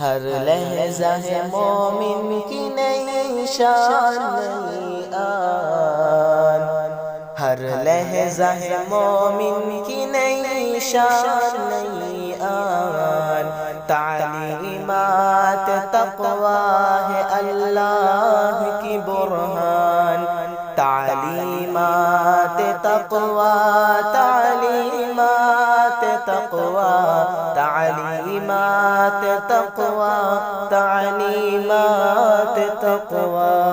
ہر لحظہ ہے مومن کی نئی شان نئی آن، ہر لحظہ ہے مومن کی نئی شان نئی آن، تعلیمات تقویٰ ہے اللہ کی برہان، تعلیمات تقویٰ، تعلیمات تقویٰ، تعلیمات تقویٰ، تعلیمات تقویٰ۔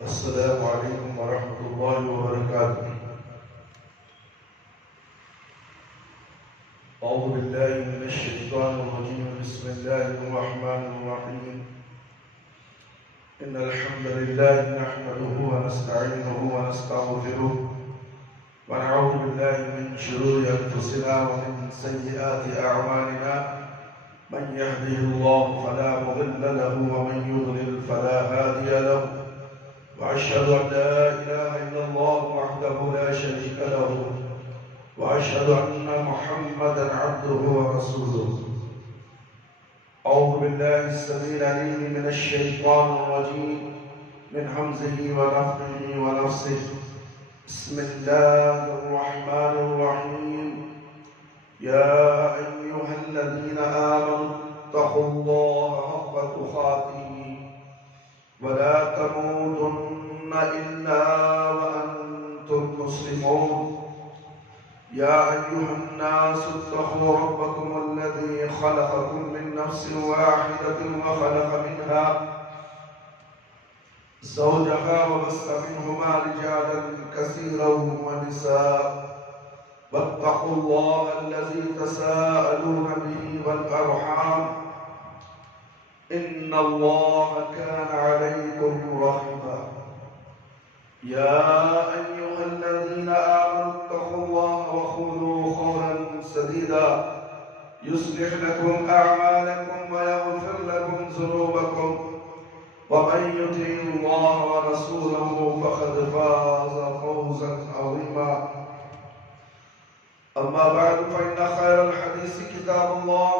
السلام علیکم ورحمۃ اللہ وبرکاتہ۔ اعوذ باللہ من الشیطان الرجیم، بسم اللہ الرحمن الرحیم۔ ان الحمد للہ نحمده ونستعینه ونستغفره ونعوذ باللہ من شرور انفسنا ومن سیئات اعمالنا، من يهده الله فلا مضل له ومن يضلل فلا هادي له، وأشهد أن لا إله إلا الله وحده لا شريك له، وأشهد أن محمدا عبده ورسوله۔ أعوذ بالله السميع العليم من الشيطان الرجيم، من همزه ونفخه ونفسه، بسم الله الرحمن الرحيم۔ يا أيها الذين آمنوا اتقوا الله حق تقاته ولا تموتن إلا وأنتم مسلمون۔ يا أيها الناس اتقوا ربكم الذي خلقكم من نفس واحدة وخلق منها زوجها وبث منهما رجالا كثيرا ونساء، واتقوا الله الذي تساءلون به والأرحام، إن الله كان عليكم رقيبا۔ يا أيها الذين آمنوا اتقوا الله وقولوا قولا سديدا يصلح لكم أعمالكم ويغفر لكم ذنوبكم، ومن يطع الله ورسوله فقد فاز فوزا عظيما۔ أما بعد، فإن خير الحديث كتاب الله،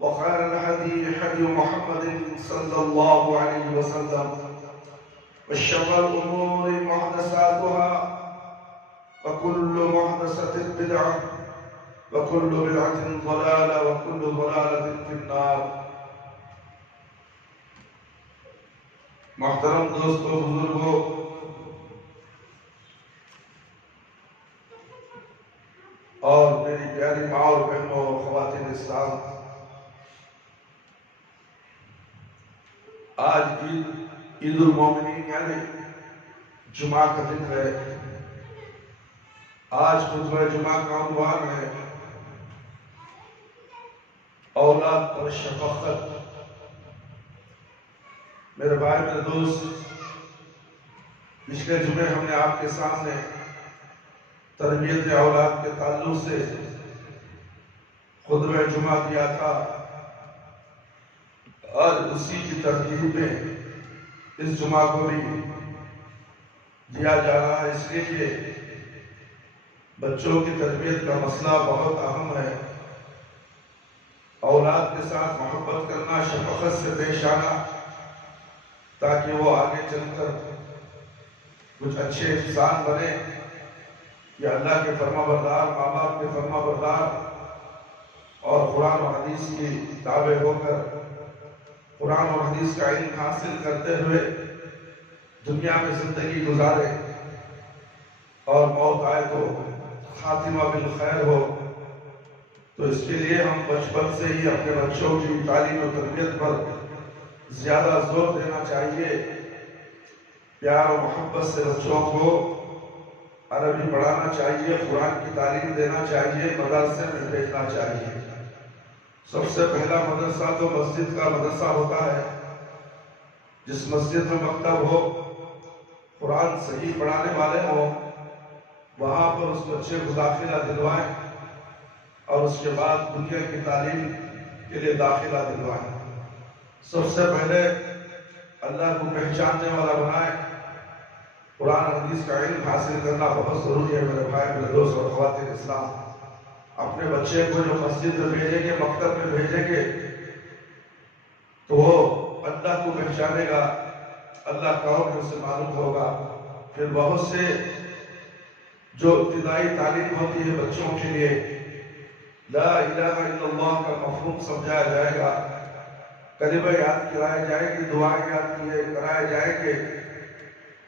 وخير الهدي هدي محمد صلى الله عليه وسلم، وشر الأمور محدثاتها، وكل محدثة بدعة، وكل بدعة ضلالة، وكل ضلالة في النار۔ محترم دوستو، بزرگو، اور میری پیاری ماں اور بہنوں اور خواتین اسلام، آج عید المومنین یعنی جمعہ کا دن ہے۔ آج خطبہ جمعہ کا عنوان ہے اولاد پر شفقت۔ میرے بھائی میرے دوست، پچھلے جمعے ہم نے آپ کے سامنے تربیت اولاد کے تعلق سے خطبہ جمعہ دیا تھا، اور اسی کی ترتیب میں اس جمعہ کو بھی دیا جا رہا ہے، اس لیے کہ بچوں کی تربیت کا مسئلہ بہت اہم ہے۔ اولاد کے ساتھ محبت کرنا، شفقت سے پیش آنا، تاکہ وہ آگے چل کر کچھ اچھے انسان بنے، یا اللہ کے فرما بردار، ماں باپ کے فرما بردار، اور قرآن و حدیث کی تابع ہو کر قرآن و حدیث کا علم حاصل کرتے ہوئے دنیا میں زندگی گزارے، اور موت آئے تو خاتمہ بالخیر ہو۔ تو اس کے لیے ہم بچپن سے ہی اپنے بچوں کی تعلیم و تربیت پر زیادہ زور دینا چاہیے۔ پیار و محبت سے بچوں کو عربی پڑھانا چاہیے، قرآن کی تعلیم دینا چاہیے، مدرسے میں بھیجنا چاہیے۔ سب سے پہلا مدرسہ تو مسجد کا مدرسہ ہوتا ہے۔ جس مسجد میں مکتب ہو، قرآن صحیح پڑھانے والے ہوں، وہاں پر اس بچے کو داخلہ دلوائیں، اور اس کے بعد دنیا کی تعلیم کے لیے داخلہ دلوائیں۔ سب سے پہلے اللہ کو پہچاننے والا بنائیں، قرآن حدیث کا علم حاصل کرنا بہت ضروری ہے میرے بھائی، میرے دوست اور خواتین اسلام۔ اپنے بچے کو جو مسجد میں بھیجیں گے، مکتب میں بھیجیں گے، تو وہ اللہ کو پہچانے گا، اللہ کا حکم سے معلوم ہوگا۔ پھر بہت سے جو ابتدائی تعلیم ہوتی ہے بچوں کے لیے، لا الہ الا اللہ کا مفہوم سمجھایا جائے گا، کلمہ یاد کرائے جائیں گے، دعائیں یاد کرائے جائیں گے،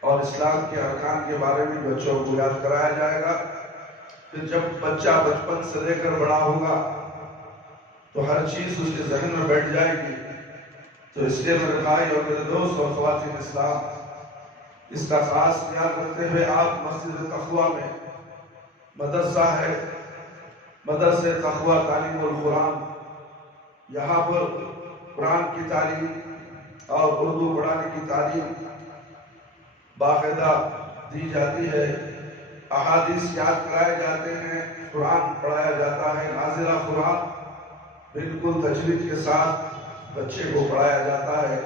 اور اسلام کے ارکان کے بارے میں بچوں کو یاد کرایا جائے گا۔ پھر جب بچہ بچپن سے لے کر بڑا ہوگا تو ہر چیز اس کے ذہن میں بیٹھ جائے گی۔ تو اس لیے میرے بھائی اور میرے دوست اور خواتین اسلام، اس کا خاص خیال رکھتے ہوئے آپ مسجد تقویٰ میں مدرسہ ہے، مدرسہ تقویٰ تعلیم القرآن، یہاں پر قرآن کی تعلیم اور اردو پڑھانے کی تعلیم باقاعدہ دی جاتی ہے، احادیث یاد کرائے جاتے ہیں، قرآن پڑھایا جاتا ہے، نازلہ قرآن بالکل تجوید کے ساتھ بچے کو پڑھایا جاتا ہے،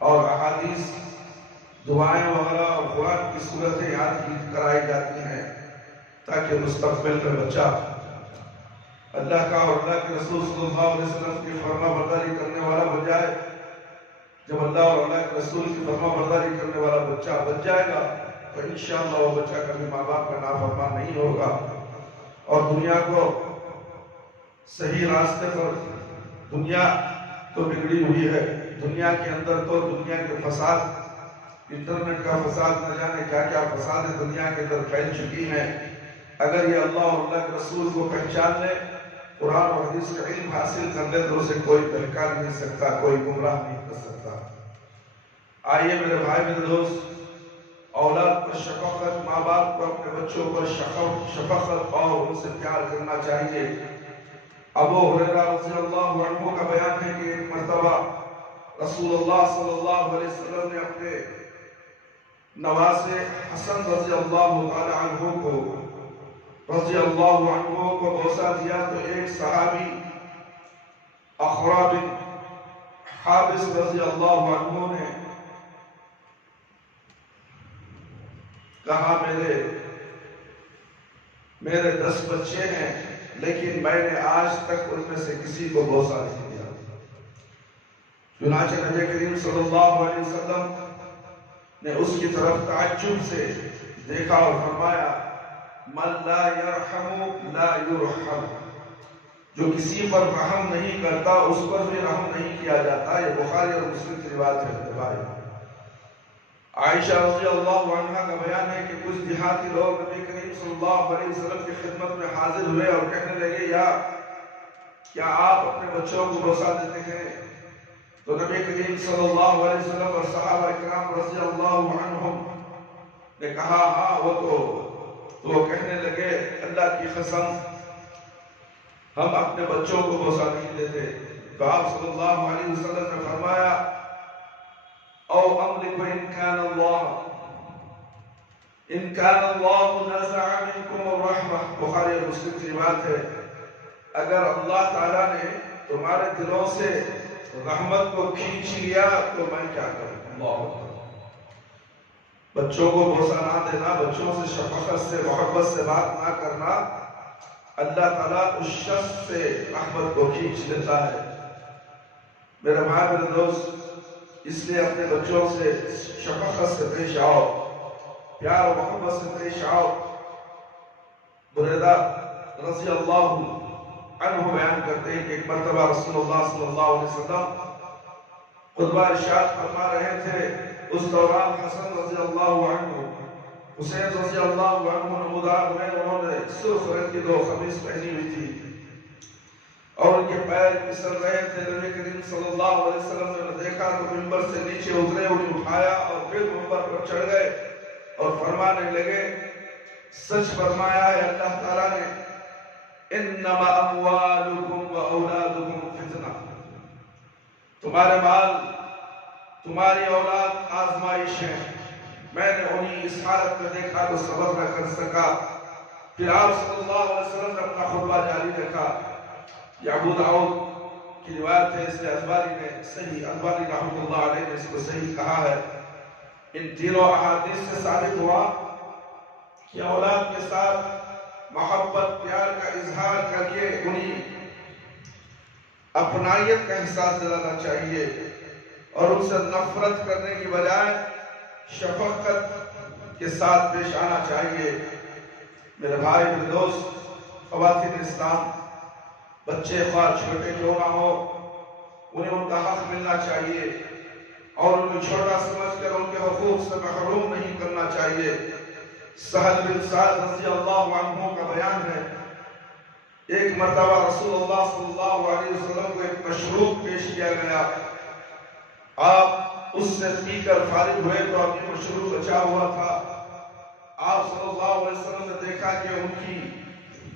اور احادیث، دعائیں وغیرہ اور قرآن کی صورتیں یاد کرائی جاتی ہیں، تاکہ مستقبل میں بچہ اللہ کا اور اللہ کے رسول صلی اللہ علیہ وسلم کی فرما برداری کرنے والا بن جائے۔ جب اللہ اور اللہ کے رسول کی فرما برداری کرنے والا بچہ بن جائے گا تو انشاءاللہ وہ بچہ کبھی ماں باپ کا نافرمان نہیں ہوگا، اور دنیا کو صحیح راستے پر، دنیا تو بگڑی ہوئی ہے، دنیا کے اندر تو دنیا کے فساد، انٹرنیٹ کا فساد، نہ جانے کیا کیا فساد دنیا کے اندر پھیل چکی ہیں۔ اگر یہ اللہ اور اللہ کے رسول کو پہچان لے، قرآن اور حدیث کا علم حاصل کر لے، تو اسے کوئی بہکا نہیں سکتا، کوئی گمراہ نہیں کر سکتا۔ آئیے میرے بھائی، میرے دوست، اولاد پر شفقت، ماں باپ کو اپنے بچوں پر شفقت اور ان سے پیار کرنا چاہیے۔ ابو ہریرہ رضی اللہ عنہ کا بیان ہے کہ ایک مرتبہ رسول اللہ صلی اللہ علیہ وسلم نے اپنے نواسے حسن رضی اللہ تعالی عنہ کو بوسہ دیا، تو ایک صحابی اخرا بن حابس رضی اللہ عنہ نے کہا میرے 10 بچے ہیں، لیکن میں نے آج تک ان میں سے کسی کو بوسہ نہیں دیا۔ چنانچہ نبی کریم صلی اللہ علیہ وسلم نے اس کی طرف تعجب سے دیکھا اور فرمایا، من لا یرحم لا یرحم، جو کسی پر رحم نہیں کرتا اس پر بھی رحم نہیں کیا جاتا۔ یہ بخاری اور مسلم کی روایت ہے بھائی۔ عائشہ رضی اللہ عنہ کا بیان ہے کہ کچھ دیہاتی لوگ نبی کریم صلی اللہ علیہ وسلم کی خدمت میں حاضر ہوئے اور کہنے لگے، یا کیا آپ اپنے بچوں کو بوسہ دیتے ہیں؟ تو نبی کریم صلی اللہ علیہ وسلم اور صحابہ کرام رضی اللہ عنہم نے کہا، ہاں تو وہ کہنے لگے، اللہ کی قسم ہم اپنے بچوں کو بوسہ نہیں دیتے۔ تو آپ صلی اللہ علیہ وسلم نے فرمایا، او املک ان کان اللہ نزع منکم الرحمہ، بخاری اور مسلم کی بات ہے، اگر اللہ تعالیٰ نے تمہارے دلوں سے رحمت کو کھینچ لیا تو میں کیا کروں؟ اللہ اکبر۔ بچوں کو بوسہ نہ دینا، بچوں سے شفقت سے محبت سے بات نہ کرنا، اللہ تعالیٰ اس شخص سے رحمت کو کھینچ لیتا ہے۔ میرے بھائی، میرے دوست، اس لیے اپنے بچوں سے شفقت سے پیش آؤ، پیار و محبت سے پیش آؤ۔ بریدہ رضی اللہ عنہ بیان کرتے ہیں کہ ایک مرتبہ رسول اللہ صلی اللہ علیہ وسلم خطبہ ارشاد فرما رہے تھے، اس دوران حسن رضی اللہ عنہ، حسین رضی اللہ عنہ نمودار میں انہوں نے سرخ رنگ کی 2 قمیص پہنی ہوئی تھی اور ان کے پیر پسل رہے تھے۔ نبی کریم صلی اللہ علیہ وسلم نے دیکھا تو منبر سے نیچے اترے، انہیں اٹھایا اور پھر منبر پر چڑھ گئے اور فرمانے لگے، سچ فرمایا ہے اللہ تعالیٰ نے، انما اموالکم و اولادکم فتنہ، تمہارے مال، تمہاری اولاد آزمائش ہے۔ میں نے انہیں اس حالت میں دیکھا تو صبر نہ کر سکا۔ پھر آپ صلی اللہ علیہ وسلم نے اپنا خطبہ جاری رکھا۔ یہ ابو داؤد کی روایت ہے، اس نے البانی نے صحیح، البانی رحمۃ اللہ علیہ نے اس کو صحیح کہا ہے۔ ان تینوں احادیث سے ثابت ہوا کہ اولاد کے ساتھ محبت پیار کا اظہار کر کے انہیں اپنائیت کا احساس دلانا چاہیے اور ان سے نفرت کرنے کی بجائے شفقت کے ساتھ پیش آنا چاہیے۔ میرے بھائی میرے دوست، خواتین اسلام، بچے خواہ چھوٹے کیوں نہ ہو، انہیں ان کا حق ملنا چاہیے اور انہیں چھوٹا سمجھ کر ان کے حقوق سے محروم نہیں کرنا چاہیے۔ سہل بن سعد رضی اللہ عنہ کا بیان ہے، ایک مرتبہ رسول اللہ صلی اللہ علیہ وسلم کو ایک مشروب پیش کیا گیا، آپ اس سے پی کر فارغ ہوئے تو ابھی مشروب بچا ہوا تھا۔ آپ صلی اللہ علیہ وسلم نے دیکھا کہ ان کی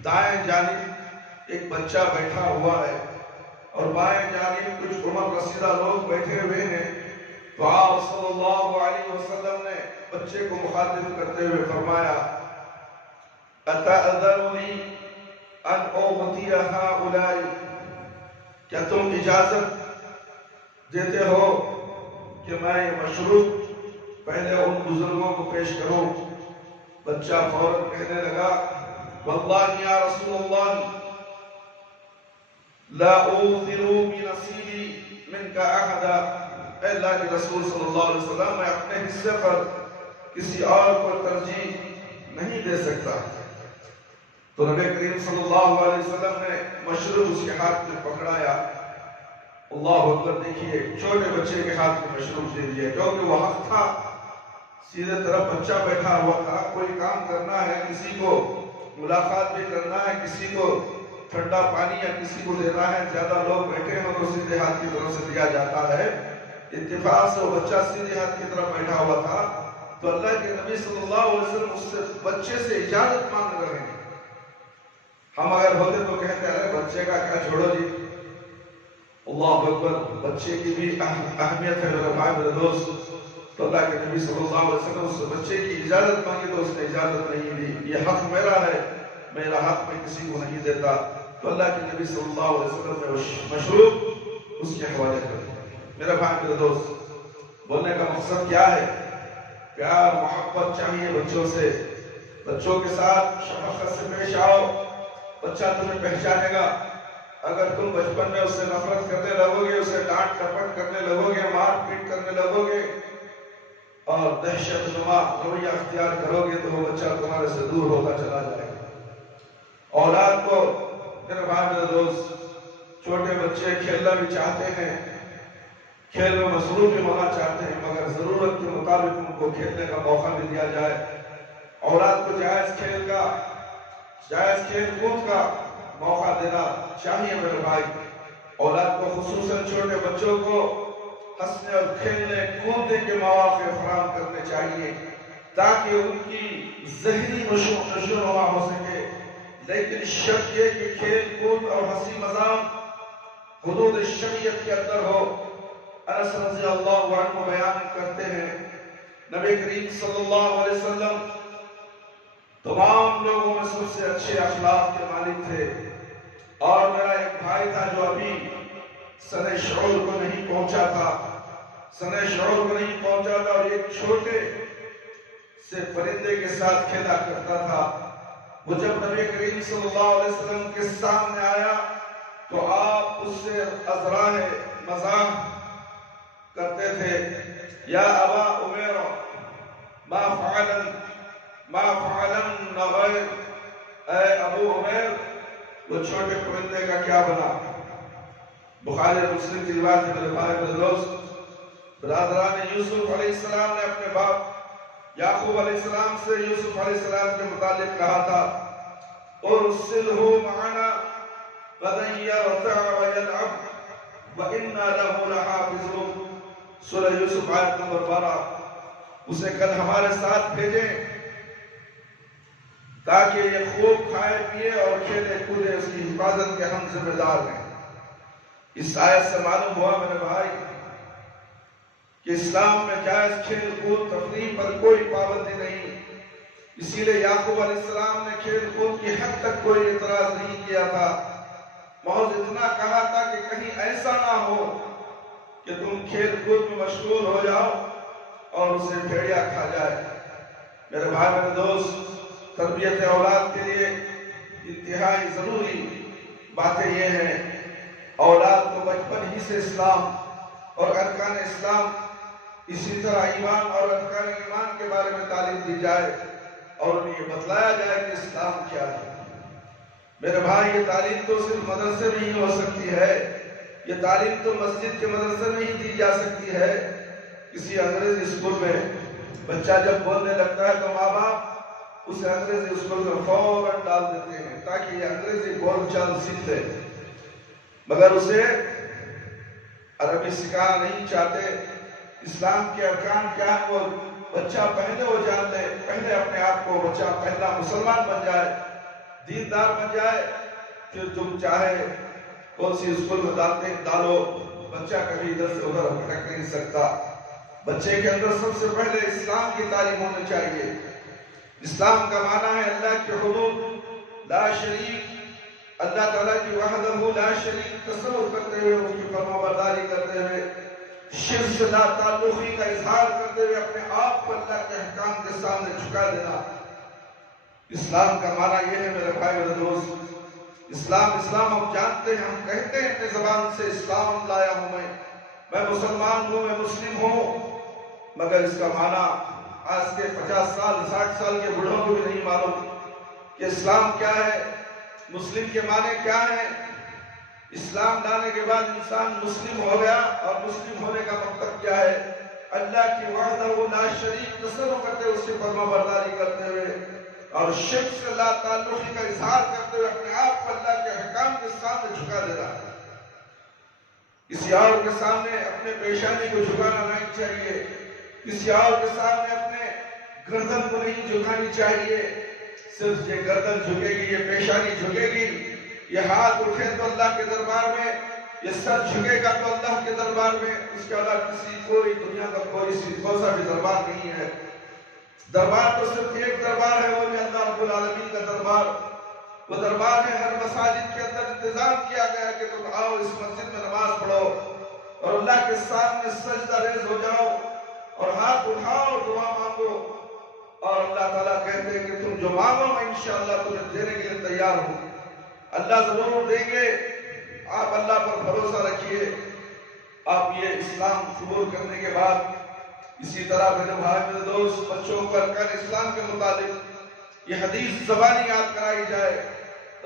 دائیں جانب ایک بچہ بیٹھا ہوا ہے اور بائیں جانب کچھ عمر رسیدہ لوگ بیٹھے ہوئے ہیں، تو آپ صلی اللہ علیہ وسلم نے بچے کو مخاطب کرتے ہوئے فرمایا، أَتَأْذَنُنِي أَنْ أُعْطِيَ هَؤُلَاءِ، کیا تم اجازت دیتے ہو کہ میں یہ مشروب پہلے ان بزرگوں کو پیش کروں؟ بچہ فوراً کہنے لگا، واللہ یا رسول اللہ لا أوثر بنصیبی منک احدا، اے اللہ کے رسول صلی اللہ علیہ وسلم، میں اپنے حصے پر کسی اور کو ترجیح نہیں دے سکتا۔ تو نبی کریم صلی اللہ علیہ وسلم نے مشروب اس کے ہاتھ میں پکڑایا، اللہ اکبر، دیکھیے چھوٹے بچے کے ہاتھ میں مشروب دے دیا، کیونکہ وہ حق تھا، سیدھے طرف بچہ بیٹھا ہوا تھا، کوئی کام کرنا ہے، کسی کو ملاقات بھی کرنا ہے، کسی کو ٹھنڈا پانی یا کسی کو دینا ہے، زیادہ لوگ بیٹھے ہیں تو سیدھے ہاتھ کی طرف سے دیا جاتا ہے۔ اتفاق سے وہ بچہ سیدھے ہاتھ کی طرف بیٹھا ہوا تھا، تو اللہ کے نبی صلی اللہ علیہ وسلم اس سے بچے سے اجازت مانگ رہے ہیں۔ ہم اگر ہوتے تو کہتے ہیں بچے کا کیا چھوڑو جی، اللہ اکبر، بچے کی بھی اہمیت ہے میرے بھائی میرے دوست۔ تو اللہ کے نبی صلی اللہ علیہ وسلم اس سے بچے کی اجازت مانگی تو اس نے اجازت نہیں دی، یہ حق میرا ہے، میرا حق میں کسی کو نہیں دیتا۔ تو اللہ کے نبی صلی اللہ علیہ وسلم نے مشروب اس کے حوالے کر دیا۔ میرے بھائی میرے دوست، بولنے کا مقصد کیا ہے؟ پیار محبت چاہیے بچوں سے، بچوں کے ساتھ شفقت سے پیش آؤ، بچہ تمہیں پہچانے گا۔ اگر تم بچپن میں اس سے نفرت کرنے لگو گے، اسے ڈانٹ ٹپٹ کرنے لگو گے، مار پیٹ کرنے لگو گے اور دہشت نما رویہ اختیار کرو گے تو وہ بچہ تمہارے سے دور ہوتا چلا جائے گا۔ اولاد کو، میرے بھائی میرے دوست، چھوٹے بچے کھیلنا بھی چاہتے ہیں، کھیل میں مصروف بھی ہونا چاہتے ہیں، مگر ضرورت کے مطابق ان کو کھیلنے کا موقع بھی دیا جائے۔ اولاد کو جائز کھیل کود کا موقع دینا چاہیے میرے بھائی۔ اولاد کو خصوصاً چھوٹے بچوں کو ہنسنے اور کھیلنے کودنے کے مواقع فراہم کرنے چاہیے تاکہ ان کی ذہنی نشو و نما ہو سکے۔ لیکن شرط یہ کہ کھیل کود اور ہنسی مذاق حدود شریعت کے اندر ہو۔ انس رضی اللہ عنہ بیان کرتے ہیں، نبی کریم صلی اللہ علیہ وسلم تمام لوگوں میں سب سے اچھے اخلاق کے مالک تھے، اور میرا ایک بھائی تھا جو ابھی سن شعور کو نہیں پہنچا تھا اور ایک چھوٹے سے پرندے کے ساتھ کھیلا کرتا تھا۔ وہ جب نبی کریم صلی اللہ علیہ وسلم کے سامنے آیا تو آپ اس سے ازراہ مزاح کرتے تھے، یا ابا عمیر ما فعلن غیر، اے ابو عمیر وہ چھوٹے پرندے کا کیا بنا؟ بخاری مسلم کی روایت ہے میرے بھائی میرے دوست۔ برادران یوسف علیہ السلام نے اپنے باپ یعقوب علیہ السلام سے یوسف علیہ السلام کے متعلق کہا تھا، ارسلہ معنا غدا یرتع ویلعب وإنا له لحافظون۔ سورہ یوسف آیت نمبر 12، اسے کل ہمارے ساتھ بھیجیں تاکہ یہ خوب کھائے پیے اور کھیلے کودے، اس کی حفاظت کے ہم ذمہ دار ہیں۔ اس آیت سے معلوم ہوا میرے بھائی کہ اسلام میں جائز کھیل کود تفریح پر کوئی پابندی نہیں، اسی لیے یعقوب علیہ السلام نے کھیل کود کی حد تک کوئی اعتراض نہیں کیا تھا، محض اتنا کہا تھا کہ کہیں ایسا نہ ہو کہ تم کھیل کود میں مشغول ہو جاؤ اور اسے بھیڑیا کھا جائے۔ میرے بھائی میرے دوست، تربیت اولاد کے لیے انتہائی ضروری باتیں یہ ہیں، اولاد کو بچپن ہی سے اسلام اور ارکان اسلام، اسی طرح ایمان اور ارکان ایمان کے بارے میں تعلیم دی جائے اور انہیں یہ بتلایا جائے کہ اسلام کیا ہے۔ میرے بھائی، یہ تعلیم تو صرف مدرسے میں ہی ہو سکتی ہے، یہ تعلیم تو مسجد کے مدرسے میں ہی دی جا سکتی ہے۔ کسی انگریزی اسکول میں بچہ جب بولنے لگتا ہے تو ماں باپ اسے انگریزی اسکول میں فوراً ڈال دیتے ہیں تاکہ یہ انگریزی بول چال سیکھ لے، مگر اسے عربی سکھانا نہیں چاہتے۔ اسلام کے ارکان کیا ہے وہ بچہ پہلے وہ جان لے، پہلے اپنے آپ کو بچہ پہلا مسلمان بن جائے، دیندار بن جائے، پھر تم چاہے کون سی اسکول میں ڈالو، بچہ کبھی ادھر سے ادھر بھٹک نہیں سکتا۔ بچے کے اندر سب سے پہلے اسلام کی تعلیم ہونی چاہیے۔ اسلام کا معنی ہے اللہ کے حدود لا شریک، اللہ تعالیٰ کی وحدہ لا شریک تصور کرتے ہوئے، اس کی فرما برداری کرتے ہوئے، شرک سے لا تعلقی کا اظہار کرتے ہوئے اپنے آپ کو اللہ کے احکام کے سامنے جھکا دینا۔ اسلام کا معنی یہ ہے میرے بھائی میرے دوست، اسلام ہم جانتے ہیں، ہم کہتے ہیں اپنے زبان سے اسلام لایا ہوں میں مسلمان ہوں، میں مسلم ہوں، مگر اس کا معنی آج کے 50 سال 60 سال کے بڑھوں کو بھی نہیں معلوم کہ اسلام کیا ہے، مسلم کے معنی کیا ہے۔ اسلام لانے کے بعد انسان مسلم ہو گیا، اور مسلم ہونے کا مطلب کیا ہے؟ اللہ کی وحدہ لا شریک تصور کرتے ہوئے، اس کی فرما برداری کرتے ہوئے اور شرک سے لا تعلقی کا اظہار کرتے ہوئے اپنے آپ کو اللہ کے احکام کے سامنے جھکا دینا ہے۔ کسی اور کے سامنے اپنے پیشانی کو جھکانا نہیں چاہیے، کسی اور کے سامنے اپنے گردن کو نہیں جھکانی چاہیے۔ صرف یہ گردن جھکے گی، یہ پیشانی جھکے گی، یہ ہاتھ اٹھے تو اللہ کے دربار میں، یہ سر جھکے گا تو اللہ کے دربار میں، اس کے علاوہ کسی کوئی دنیا کا کوئی سا بھی دربار نہیں ہے۔ دربار تو صرف ایک دربار ہے، وہ بھی اللہ رب العالمین کا دربار۔ وہ دربار ہے، ہر مساجد کے اندر انتظام کیا گیا کہ تم آؤ اس مسجد میں نماز پڑھو اور اللہ کے سامنے سجدہ ریز ہو جاؤ اور ہاتھ اٹھاؤ، دعا مانگو، اور اللہ تعالیٰ کہتے ہیں کہ تم جو مانگو میں انشاءاللہ تمہیں دینے کے لیے تیار ہوں۔ اللہ ضرور دیں گے، آپ اللہ پر بھروسہ رکھیے۔ آپ یہ اسلام قبول کرنے کے بعد اسی طرح میرے بھائی میرے دوست، بچوں کو ارکان اسلام کے مطابق یہ حدیث زبانی یاد کرائی جائے۔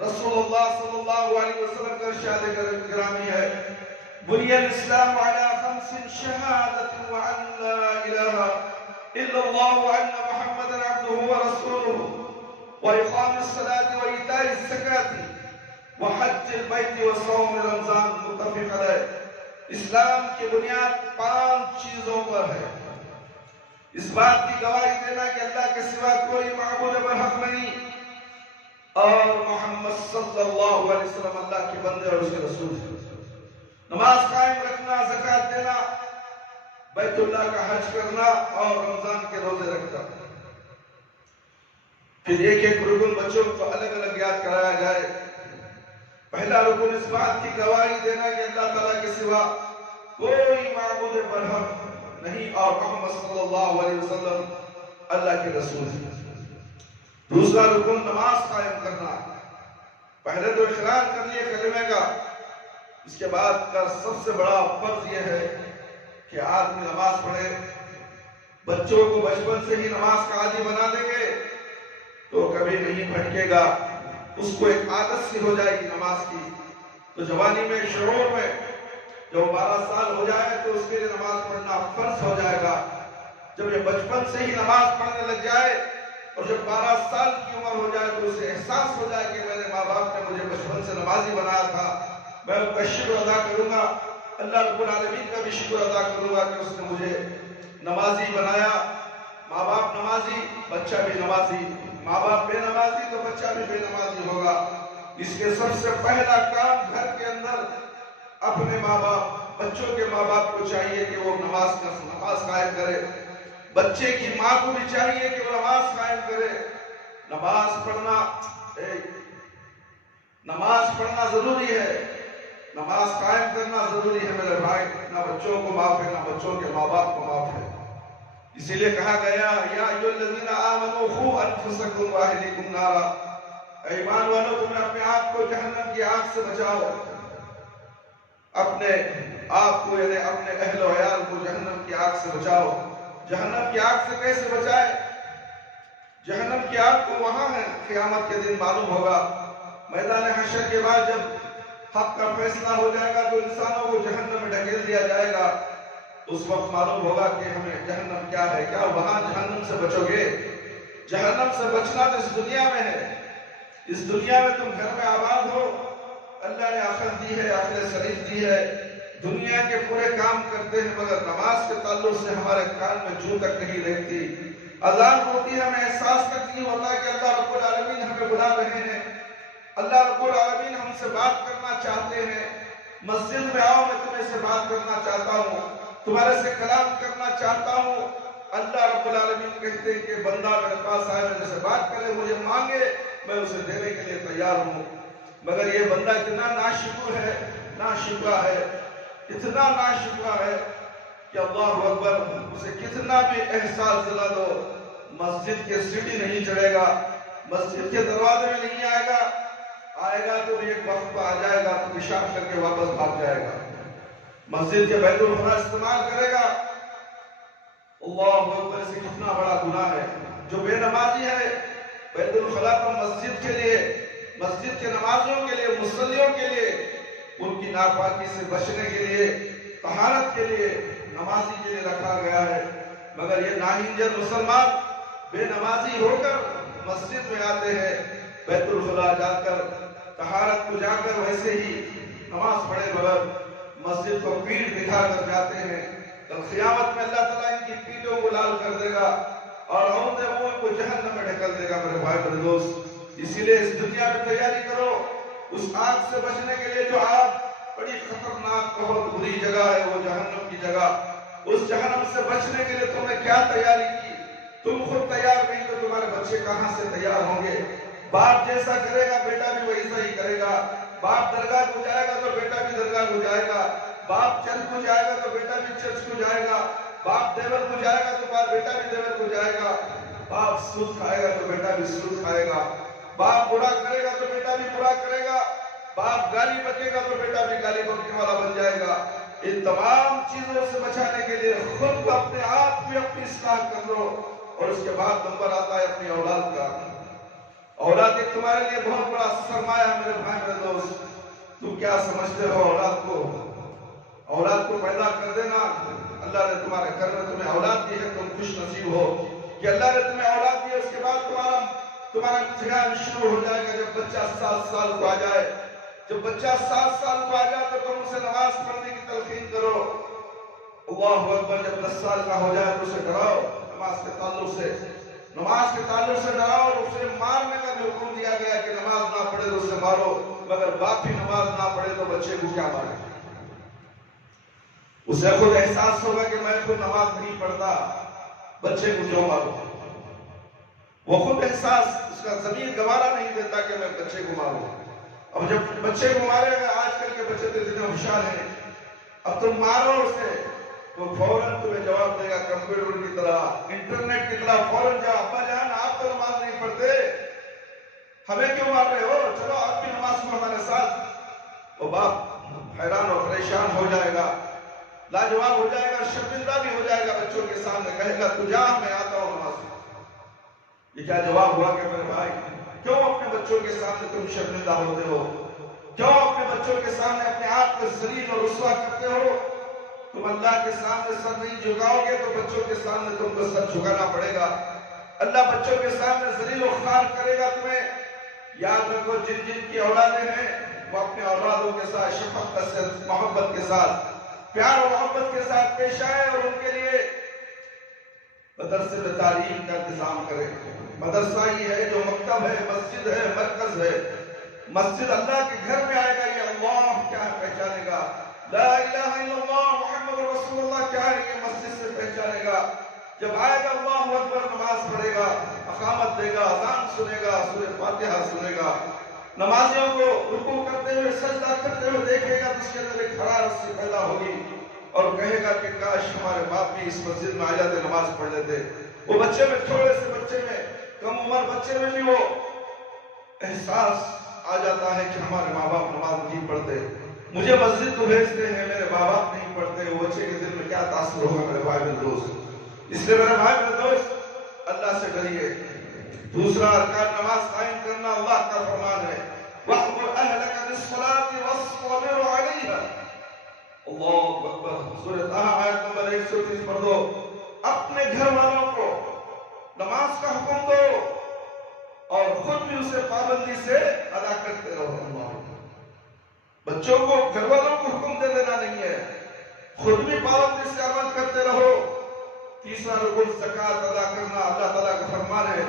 رسول اللہ صلی اللہ علیہ وسلم کا ارشاد گرامی ہے، بنی الاسلام علی خمس شہادت وان لا الہ الا اللہ وان محمد عبدہ ورسولہ واقام الصلاۃ وایتاء الزکاۃ وحج البیت وصوم رمضان، متفق علیہ۔ اسلام کی بنیاد 5 چیزوں پر ہے۔ اس بات کی گواہی دینا کہ اللہ کے سوا کوئی معبود برحق نہیں اور محمد صلی اللہ علیہ وسلم اللہ کے بندے اور اس کے رسول ہیں۔ نماز قائم رکھنا، زکوٰۃ دینا، بیت اللہ کا حج کرنا اور رمضان کے روزے رکھنا۔ پھر ایک ایک رکن بچوں کو الگ الگ یاد کرایا جائے۔ پہلا رکن اس بات کی گواہی دینا کہ اللہ تعالیٰ کے سوا کوئی معبود برحق نہیں اور محمد صلی اللہ علیہ وسلم اللہ کے رسول ہیں۔ دوسرا رکن نماز قائم کرنا۔ پہلے تو اقرار کر لیے کلمے کا، اس کے بعد کا سب سے بڑا فرض یہ ہے کہ آدمی نماز پڑھے۔ بچوں کو بچپن سے ہی نماز کا عادی بنا دیں گے تو کبھی نہیں بھٹکے گا، اس کو ایک عادت سی ہو جائے گی نماز کی، تو جوانی میں شعور میں جب 12 سال ہو جائے تو اس کے لیے نماز پڑھنا فرض ہو جائے گا۔ جب یہ بچپن سے ہی نماز پڑھنے لگ جائے اور جب 12 سال کی عمر ہو جائے تو اسے احساس ہو جائے کہ میرے ماں باپ نے مجھے بچپن سے نمازی بنایا تھا، میں ان کا شکر ادا کروں گا، اللہ رب العالمین کا بھی شکر ادا کروں گا کہ اس نے مجھے نمازی بنایا۔ ماں باپ نمازی، بچہ بھی نمازی، ماں باپ بے نمازی تو بچہ بھی بے نمازی ہوگا۔ اس کے سب سے پہلا کام گھر کے اندر اپنے ماں باپ، بچوں کے ماں باپ کو چاہیے کہ وہ نماز قائم کرے، بچے کی ماں کو بھی چاہیے کہ وہ نماز قائم کرے۔ نماز پڑھنا ضروری ہے، نماز قائم کرنا ضروری ہے میرے بھائی۔ نہ بچوں کو معاف ہے، نہ بچوں کے ماں باپ کو معاف ہے۔ اسی لیے کہا گیا یا ایھا الذین آمنوا قوا انفسکم واہلیکم نارا، اے ایمان والو تم اپنے آپ کو جہنم کی آگ سے بچاؤ، اپنے آپ کو یعنی اپنے اہل و عیال کو جہنم کی آگ سے بچاؤ۔ جہنم کی آگ سے کیسے بچائے؟ جہنم کی آگ کو وہاں ہے قیامت کے دن معلوم ہوگا، میدان حشر کے بعد جب حق کا فیصلہ ہو جائے گا تو انسانوں کو جہنم میں ڈھکیل دیا جائے گا، اس وقت معلوم ہوگا کہ ہمیں جہنم کیا ہے۔ کیا وہاں جہنم سے بچو گے؟ جہنم سے بچنا تو اس دنیا میں ہے۔ اس دنیا میں تم گھر میں آباد ہو، اللہ نے عقل دی ہے، عقل سلیم دی ہے، دنیا کے پورے کام کرتے ہیں، مگر نماز کے تعلق سے ہمارے کان میں جوں تک نہیں رہتی۔ اذان ہوتی ہے، ہمیں احساس تک نہیں ہوتا کہ اللہ رب العالمین ہمیں بلا رہے ہیں، اللہ رب العالمین ہم سے بات کرنا چاہتے ہیں۔ مسجد میں آؤ، میں تمہیں سے بات کرنا چاہتا ہوں، تمہارے سے کلام کرنا چاہتا ہوں۔ اللہ رب العالمین کہتے ہیں کہ بندہ میرے پاس آئے، میرے سے بات کرے، مجھے مانگے، میں اسے دینے کے لیے تیار ہوں۔ مگر یہ بندہ اتنا ناشکر ہے، ناشکرا ہے، اتنا ناشکرا ہے کہ اللہ اکبر، اسے کتنا بھی احساس دلا دو، مسجد کے سیڑھی نہیں چڑھے گا، مسجد کے دروازے میں نہیں آئے گا، آئے گا تو ایک وقت پہ آ جائے گا تو پیشاب کر کے واپس بھاگ جائے گا، مسجد کے بیت الخلا استعمال کرے گا۔ اللہ اکبر، سے کتنا بڑا گناہ ہے۔ جو بے نمازی ہے، بیت الخلا کو مسجد کے لیے، مسجد کے نمازیوں کے لیے، مصلیوں کے لیے، ان کی ناپاکی سے بچنے کے لیے، طہارت کے لیے، نمازی کے لیے رکھا گیا ہے، مگر یہ ناہنجر مسلمان بے نمازی ہو کر مسجد میں آتے ہیں، بیت الخلا جا کر طہارت کو جا کر ویسے ہی نماز پڑھے بغیر مسجد کو پیٹ دکھا کر جاتے ہیں۔ کل قیامت میں اللہ تعالیٰ ان کی پیٹوں کو لال کر دے گا اور عورتیں منہ کو جہنم میں ڈھکل دے گا۔ میرے بھائی میرے دوست، اسی لیے اس دنیا میں تیاری کرو اس آگ سے بچنے کے لیے، جو آگ بڑی خطرناک بہت بری جگہ ہے، وہ جہنم کی جگہ۔ اس جہنم سے بچنے کے لیے تم نے کیا تیاری کی؟ تم خود تیار نہیں تو تمہارے بچے کہاں سے تیار ہوں گے؟ باپ جیسا کرے گا بیٹا بھی ویسا ہی کرے گا، باپ درگاہ کو جائے گا تو بیٹا بھی درگاہ کو جائے گا، باپ چرچ کو جائے گا تو بیٹا بھی چرچ کو جائے گا، باپ دیور کو جائے گا تو بیٹا بھی دیور کو جائے گا، باپ سود کھائے گا تو بیٹا بھی سود کھائے گا، باپ برا کرے گا تو بیٹا بھی برا کرے گا، باپ گالی بکے گا تو بیٹا بھی گالی بکنے والا بن جائے گا۔ ان تمام چیزوں سے بچانے کے لیے خود کو اپنے آپ میں اپنی اصلاح کر لو، اور اس کے بعد نمبر آتا ہے اپنی اولاد کا۔ اولاد ایک تمہارے لیے بہت بڑا سرمایہ ہے میرے بھائی میرے دوست۔ تم کیا سمجھتے ہو اولاد کو؟ اولاد کو پیدا کر دینا، اللہ نے تمہارے گھر میں تمہیں اولاد دی ہے، تم خوش نصیب ہو کہ اللہ نے تمہیں اولاد دی ہے۔ اس کے بعد تمہارا امتحان شروع ہو جائے گا جب بچہ 7 سال کو آ جائے۔ جب بچہ 7 سال کو آ جائے تو تم اسے نماز پڑھنے کی تلقین کرو۔ اللہ اکبر، جب 10 سال کا ہو جائے تو اسے ڈراؤ نماز کے تعلق سے، نماز کے تعلق سے ڈراؤ، اور اسے مارنے کا بھی حکم دیا گیا کہ نماز نہ پڑھے تو اسے مارو، مگر باپ ہی نماز نہ پڑھے تو بچے کو کیا مارے؟ اسے خود احساس ہوگا کہ میں خود نماز نہیں پڑھتا، بچے کو کیوں ماروں؟ وہ خود احساس، اس کا ضمیر گوارا نہیں دیتا کہ میں بچے کو ماروں۔ اب جب بچے کو مارے گا، آج کل کے بچے تو اتنے ہوشیار ہیں، اب تم مارو اسے تو فوراً تمہیں جواب دے گا کمپیوٹر کی طرح، انٹرنیٹ کی طرح، فوراً جا ابا جان آپ تو نماز نہیں پڑھتے، ہمیں کیوں مار رہے ہو؟ چلو آپ کی نماز کو ہمارے ساتھ۔ وہ باپ حیران اور پریشان ہو جائے گا، لاجواب ہو جائے گا، شرمندہ بھی ہو جائے گا، بچوں کے سامنے کہے گا تو جا میں آتا ہوں نماز۔ یہ کیا جواب ہوا کہ میرے بھائی، کیوں اپنے بچوں کے سامنے تم شرمندہ ہوتے ہو؟ کیوں اپنے بچوں کے سامنے اپنے آپ کو ذلیل اور رسوا کرتے ہو؟ تم اللہ کے سامنے سر نہیں جھکاؤ گے تو بچوں کے سامنے تم کو سر جھکانا پڑے گا۔ اللہ بچوں کے سامنے ذلیل و خوار کرے گا تمہیں۔ یاد رکھو، جن جن کی اولادیں ہیں وہ اپنے اولادوں کے ساتھ شفقت سے، محبت کے ساتھ، پیار و محبت کے ساتھ پیش آئے، اور ان کے لیے مدرسے میں تعلیم کا انتظام کرے۔ مدرسہ ہی ہے جو مکتب ہے، مسجد ہے، مرکز ہے۔ مسجد اللہ کے گھر میں آئے گا، یہ اللہ کیا ہے پہچانے گا، لا الہ الا اللہ محمد رسول اللہ کیا ہے یہ مسجد سے پہچانے گا۔ جب آئے گا اللہ اکبر، نماز پڑھے گا، اقامت دے گا، اذان سنے گا، سورہ فاتحہ سنے گا، نمازیوں کو رکوع کرتے ہوئے، سجدہ کرتے ہوئے دیکھے گا، تو اس کے اندر ایک حرارت سی پیدا ہوگی، اور کہے گا کہ کاش ہمارے باپ بھی اس مسجد میں آ جاتے نماز پڑھ لیتے. وہ بچے میں تھوڑے سے بچے میں کم عمر بچے میں بھی وہ احساس آ جاتا ہے کہ ہمارے ماں باپ نماز نہیں پڑھتے, مجھے مسجد کو بھیجتے ہیں, میرے ماں باپ نہیں پڑھتے. وہ بچے کے دل میں کیا تاثر ہوگا میرے بھائی میرے دوست. اس لیے میرے بھائی میرے دوست اللہ سے ڈریے. دوسرا ارکان نماز قائم کرنا اللہ کا فرمان ہے, وَأْمُرْ أَهْلَكَ بِالصَّلَاةِ وَاصْطَبِرْ عَلَيْهَا. اللہ اکبر. سورۃ طٰہٰ آیت نمبر 130 پڑھ دو. اپنے گھر والوں کو نماز کا حکم دو اور خود بھی اسے پابندی سے ادا کرتے رہو. بچوں کو گھر والوں کو حکم دے دینا نہیں ہے, خود بھی پابندی سے عمل کرتے رہو. تیسرا رکن زکوٰۃ ادا کرنا. اللہ تعالیٰ کا فرمان ہے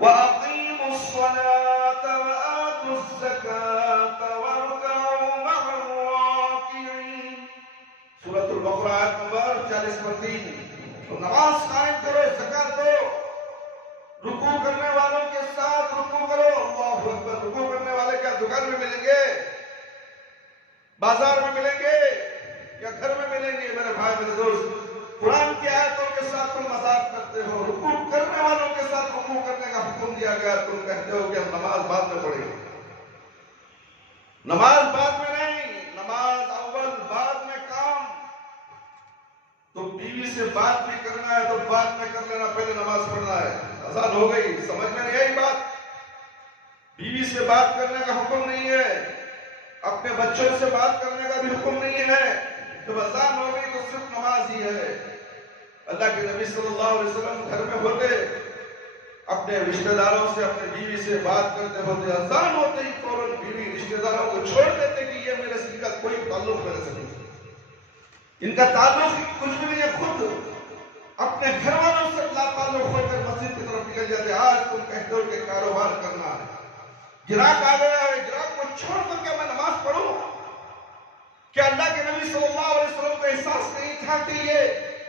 وَأَقِيمُوا الصَّلَاةَ وَآتُوا الزَّكَاةَ وَارْكَعُوا مَعَ الرَّاكِعِينَ. سورۃ البقرہ آیت نمبر 40-3. تو نماز قائم کرو, زکوٰۃ دو, رکوع کرنے والوں کے ساتھ رکوع کرو. اللہ اکبر. رکوع کرنے والے کیا دکان میں ملیں گے, بازار میں ملیں گے, یا گھر میں ملیں گے؟ میرے بھائی میرے دوست, قرآن کی آیتوں کے ساتھ تم مذاق کرتے ہو. رکوع کرنے والوں کے ساتھ رکوع کرنے کا حکم دیا گیا, تم کہتے ہو کہ ہم نماز بعد میں پڑھیں گے. نماز بعد میں نہیں, نماز اول, بعد میں کام. تو بیوی سے بات بھی کرنا ہے تو بعد میں کر لینا, پہلے نماز پڑھنا ہے. آسان ہو گئی, سمجھ میں نہیں آئی بات؟ بیوی سے بات کرنے کا حکم نہیں ہے, اپنے بچوں سے بات کرنے کا بھی حکم نہیں ہے. جب اذان ہو گئی تو صرف نماز ہی ہے. اللہ کے نبی صلی اللہ علیہ وسلم گھر میں ہوتے, اپنے رشتہ داروں سے, اپنے بیوی سے بات کرتے ہوتے, اذان ہوتے ہی فوراً بیوی رشتہ داروں کو چھوڑ دیتے کہ یہ میرے سے کا کوئی تعلق میرے سے نہیں, ان کا تعلق کچھ بھی نہیں ہے. خود اپنے گھر والوں سے لا تعلق ہو کر مسجد کی طرف نکل جاتے. آج تم کہتے ہو کہ کاروبار کرنا ہے, گراہک آ گیا ہے, گراہک کو چھوڑ کر کے میں نماز پڑھوں؟ کیا اللہ کے نبی صلی اللہ علیہ وسلم کو احساس نہیں تھا کہ یہ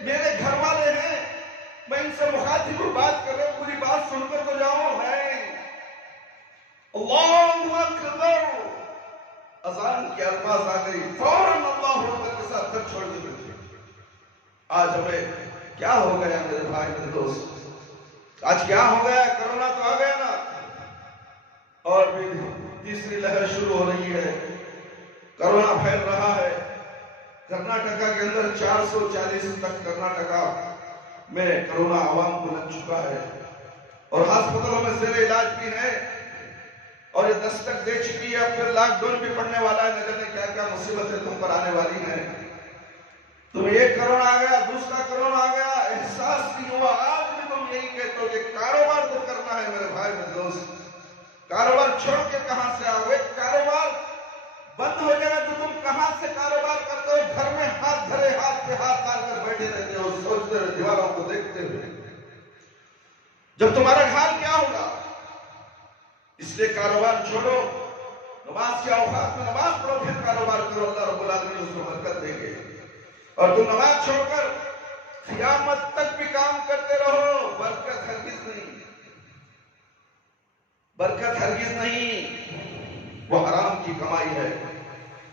میرے گھر والے ہیں, میں ان سے مخاطب ہوں, بات کر رہا ہوں, پوری بات سن کر تو جاؤں؟ نہیں. اللہ اکبر. اذان کی الفاظ آ گئی, فوراً اللہ اکبر کے ساتھ گھر چھوڑ دی. آج ہمیں کیا ہو گیا میرے بھائی میرے دوست, آج کیا ہو گیا؟ کرونا تو آ گیا نا, اور بھی تیسری لہر شروع ہو رہی ہے, کرونا پھیل رہا ہے. کرناٹکا کے اندر 440 تک کرناٹکا میں کرونا عوام کو لگ چکا ہے, اور ہسپتالوں میں زیر علاج بھی ہے, اور یہ دستک دے چکی ہے. اب پھر لاک ڈاؤن بھی پڑنے والا ہے, نہ جانے کیا کیا مصیبتیں تم پر آنے والی ہیں. تم ایک کرونا آ گیا, دوسرا کرونا آ گیا, احساس نہیں ہوا. آج بھی تم یہی کہتے ہو کہ کاروبار تو کرنا ہے. میرے بھائی میرے دوست, کاروبار چھوڑ کے کہاں سے آؤ؟ ایک کاروبار بند ہو جائے تو تم کہاں سے کاروبار کرتے ہو؟ گھر میں ہاتھ دھرے, ہاتھ پہ ہاتھ ڈال کر بیٹھے رہتے ہو, سوچتے ہوئے, دیواروں کو دیکھتے ہوئے. جب تمہارا حال کیا ہوگا؟ اس لیے کاروبار چھوڑو, نماز کے اوقات میں نماز پڑھو, پھر کاروبار کرو. اللہ رب العالمین اس کو برکت دیں گے. اور تم نماز چھوڑ کر قیامت تک بھی کام کرتے رہو, برکت ہرگز نہیں, برکت ہرگز نہیں, وہ حرام کی کمائی ہے.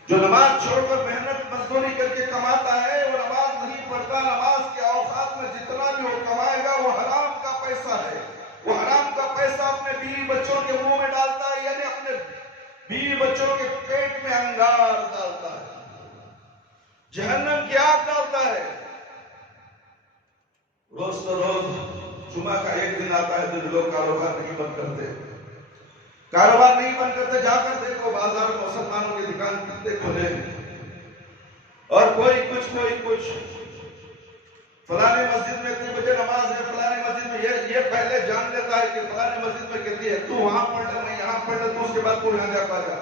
جو نماز چھوڑ کر محنت مزدوری کر کے کماتا ہے, وہ نماز نہیں پڑھتا. نماز کے اوقات میں جتنا بھی وہ کمائے گا وہ حرام کا پیسہ ہے. وہ حرام کا پیسہ اپنے بیوی بچوں کے منہ میں ڈالتا ہے, یعنی اپنے بیوی بچوں کے پیٹ میں انگار ڈالتا ہے, جہنم کی آگ ڈالتا ہے. روز تو روز جمعہ کا ایک دن آتا ہے تو لوگ کاروبار نہیں بند کرتے, کاروبار نہیں بند کرتے. جا کر دیکھو بازار میں مسلمانوں کی دکان کتنے کھلے ہیں, اور کوئی کچھ فلانے مسجد میں اتنے بجے نماز ہے, فلانے مسجد میں یہ پہلے جان لیتا ہے کہ فلانے مسجد میں کتنی ہے, تو وہاں پڑھ لے, میں یہاں پڑھ لے, تو اس کے بعد تو یہاں جا پائے گا.